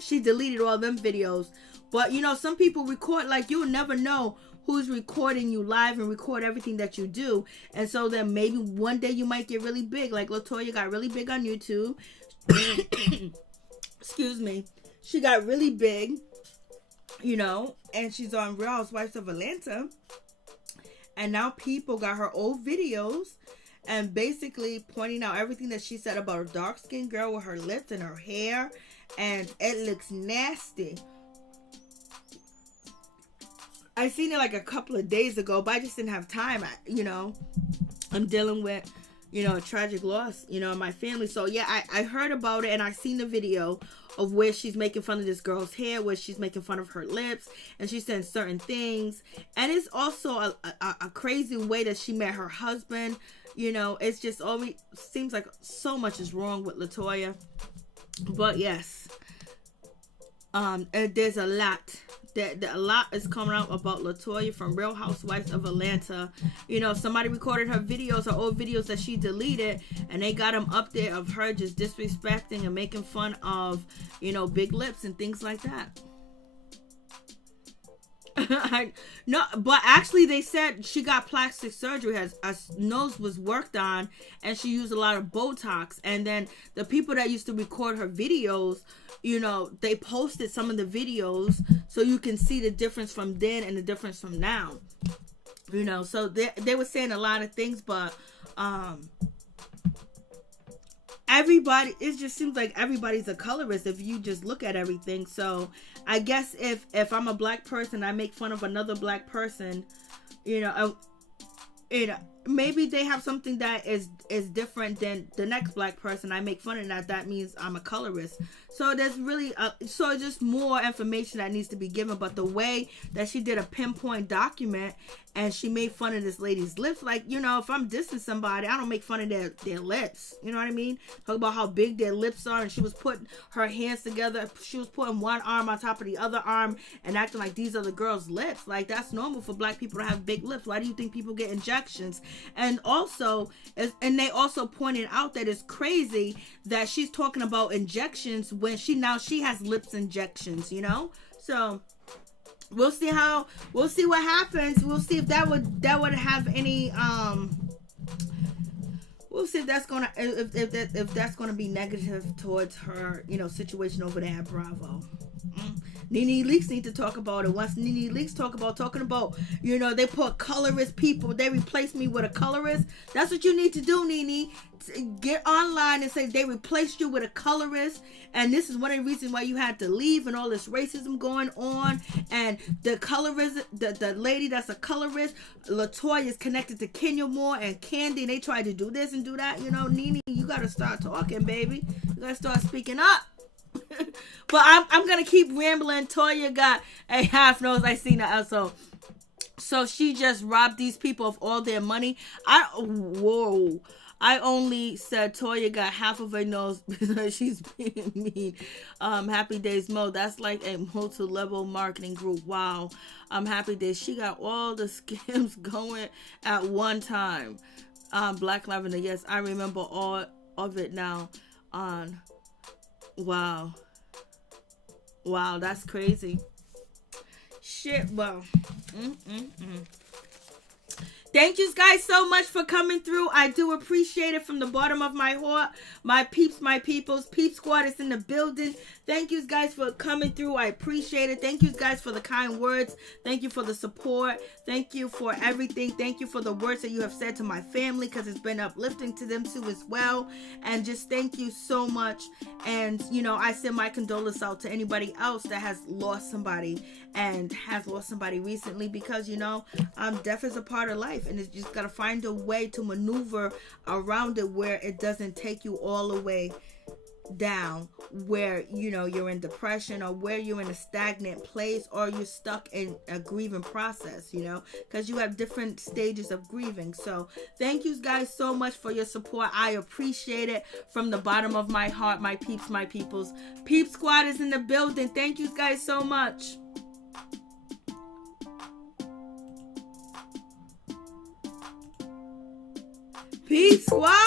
she deleted all them videos. But, you know, some people record, like, you'll never know who's recording you live and record everything that you do. And so then maybe one day you might get really big. Like, Latoya got really big on YouTube. Excuse me. She got really big, you know, and she's on Real Housewives of Atlanta. And now people got her old videos and basically pointing out everything that she said about a dark-skinned girl with her lips and her hair. And it looks nasty. I seen it like a couple of days ago, but I just didn't have time. I'm dealing with, a tragic loss, in my family. So yeah, I heard about it and I seen the video of where she's making fun of this girl's hair, where she's making fun of her lips, and she's saying certain things. And it's also a crazy way that she met her husband. It's just always seems like so much is wrong with Latoya. But yes, there's a lot. A lot is coming out about Latoya from Real Housewives of Atlanta. Somebody recorded her videos, her old videos that she deleted, and they got them up there of her just disrespecting and making fun of, big lips and things like that. No, but actually they said she got plastic surgery, her nose was worked on, and she used a lot of Botox. And then the people that used to record her videos, they posted some of the videos so you can see the difference from then and the difference from now. So they were saying a lot of things, but everybody, it just seems like everybody's a colorist if you just look at everything. So I guess if I'm a black person, I make fun of another black person, maybe they have something that is different than the next black person. I make fun of that means I'm a colorist. So there's really so just more information that needs to be given. But the way that she did a pinpoint document and she made fun of this lady's lips, like, if I'm dissing somebody, I don't make fun of their lips. You know what I mean? Talk about how big their lips are, and she was putting her hands together. She was putting one arm on top of the other arm and acting like these are the girl's lips. Like, that's normal for black people to have big lips. Why do you think people get injections? And also, they also pointed out that it's crazy that she's talking about injections when she has lips injections, So we'll see what happens. We'll see if that would have any we'll see if that's gonna if that's gonna be negative towards her situation over there at Bravo. Nene Leaks need to talk about it. Once Nene Leaks talking about, they put colorist people. They replaced me with a colorist. That's what you need to do, Nene. Get online and say they replaced you with a colorist. And this is one of the reasons why you had to leave and all this racism going on. And the colorist, the lady that's a colorist, LaToya, is connected to Kenya Moore and Candy. They tried to do this and do that. Nene, you got to start talking, baby. You got to start speaking up. But I'm gonna keep rambling. Toya got a half nose. I seen that also. So she just robbed these people of all their money. I only said Toya got half of her nose because she's being mean. Happy Days Mo, that's like a multi-level marketing group. Wow. Happy Days, she got all the scams going at one time. Black Lavender, yes, I remember all of it now. Wow, that's crazy. Shit, well. Thank you guys so much for coming through. I do appreciate it from the bottom of my heart. My peeps, my peoples. Peep Squad is in the building. Thank you guys for coming through. I appreciate it. Thank you guys for the kind words. Thank you for the support. Thank you for everything. Thank you for the words that you have said to my family, because it's been uplifting to them too as well. And just thank you so much. And, I send my condolences out to anybody else that has lost somebody and has lost somebody recently, because, death is a part of life. And it's just got to find a way to maneuver around it where it doesn't take you all the way down, where you're in depression, or where you're in a stagnant place, or you're stuck in a grieving process, because you have different stages of grieving. So thank you guys so much for your support. I appreciate it from the bottom of my heart. My peeps, my peoples. Peep Squad is in the building. Thank you guys so much. Peep Squad.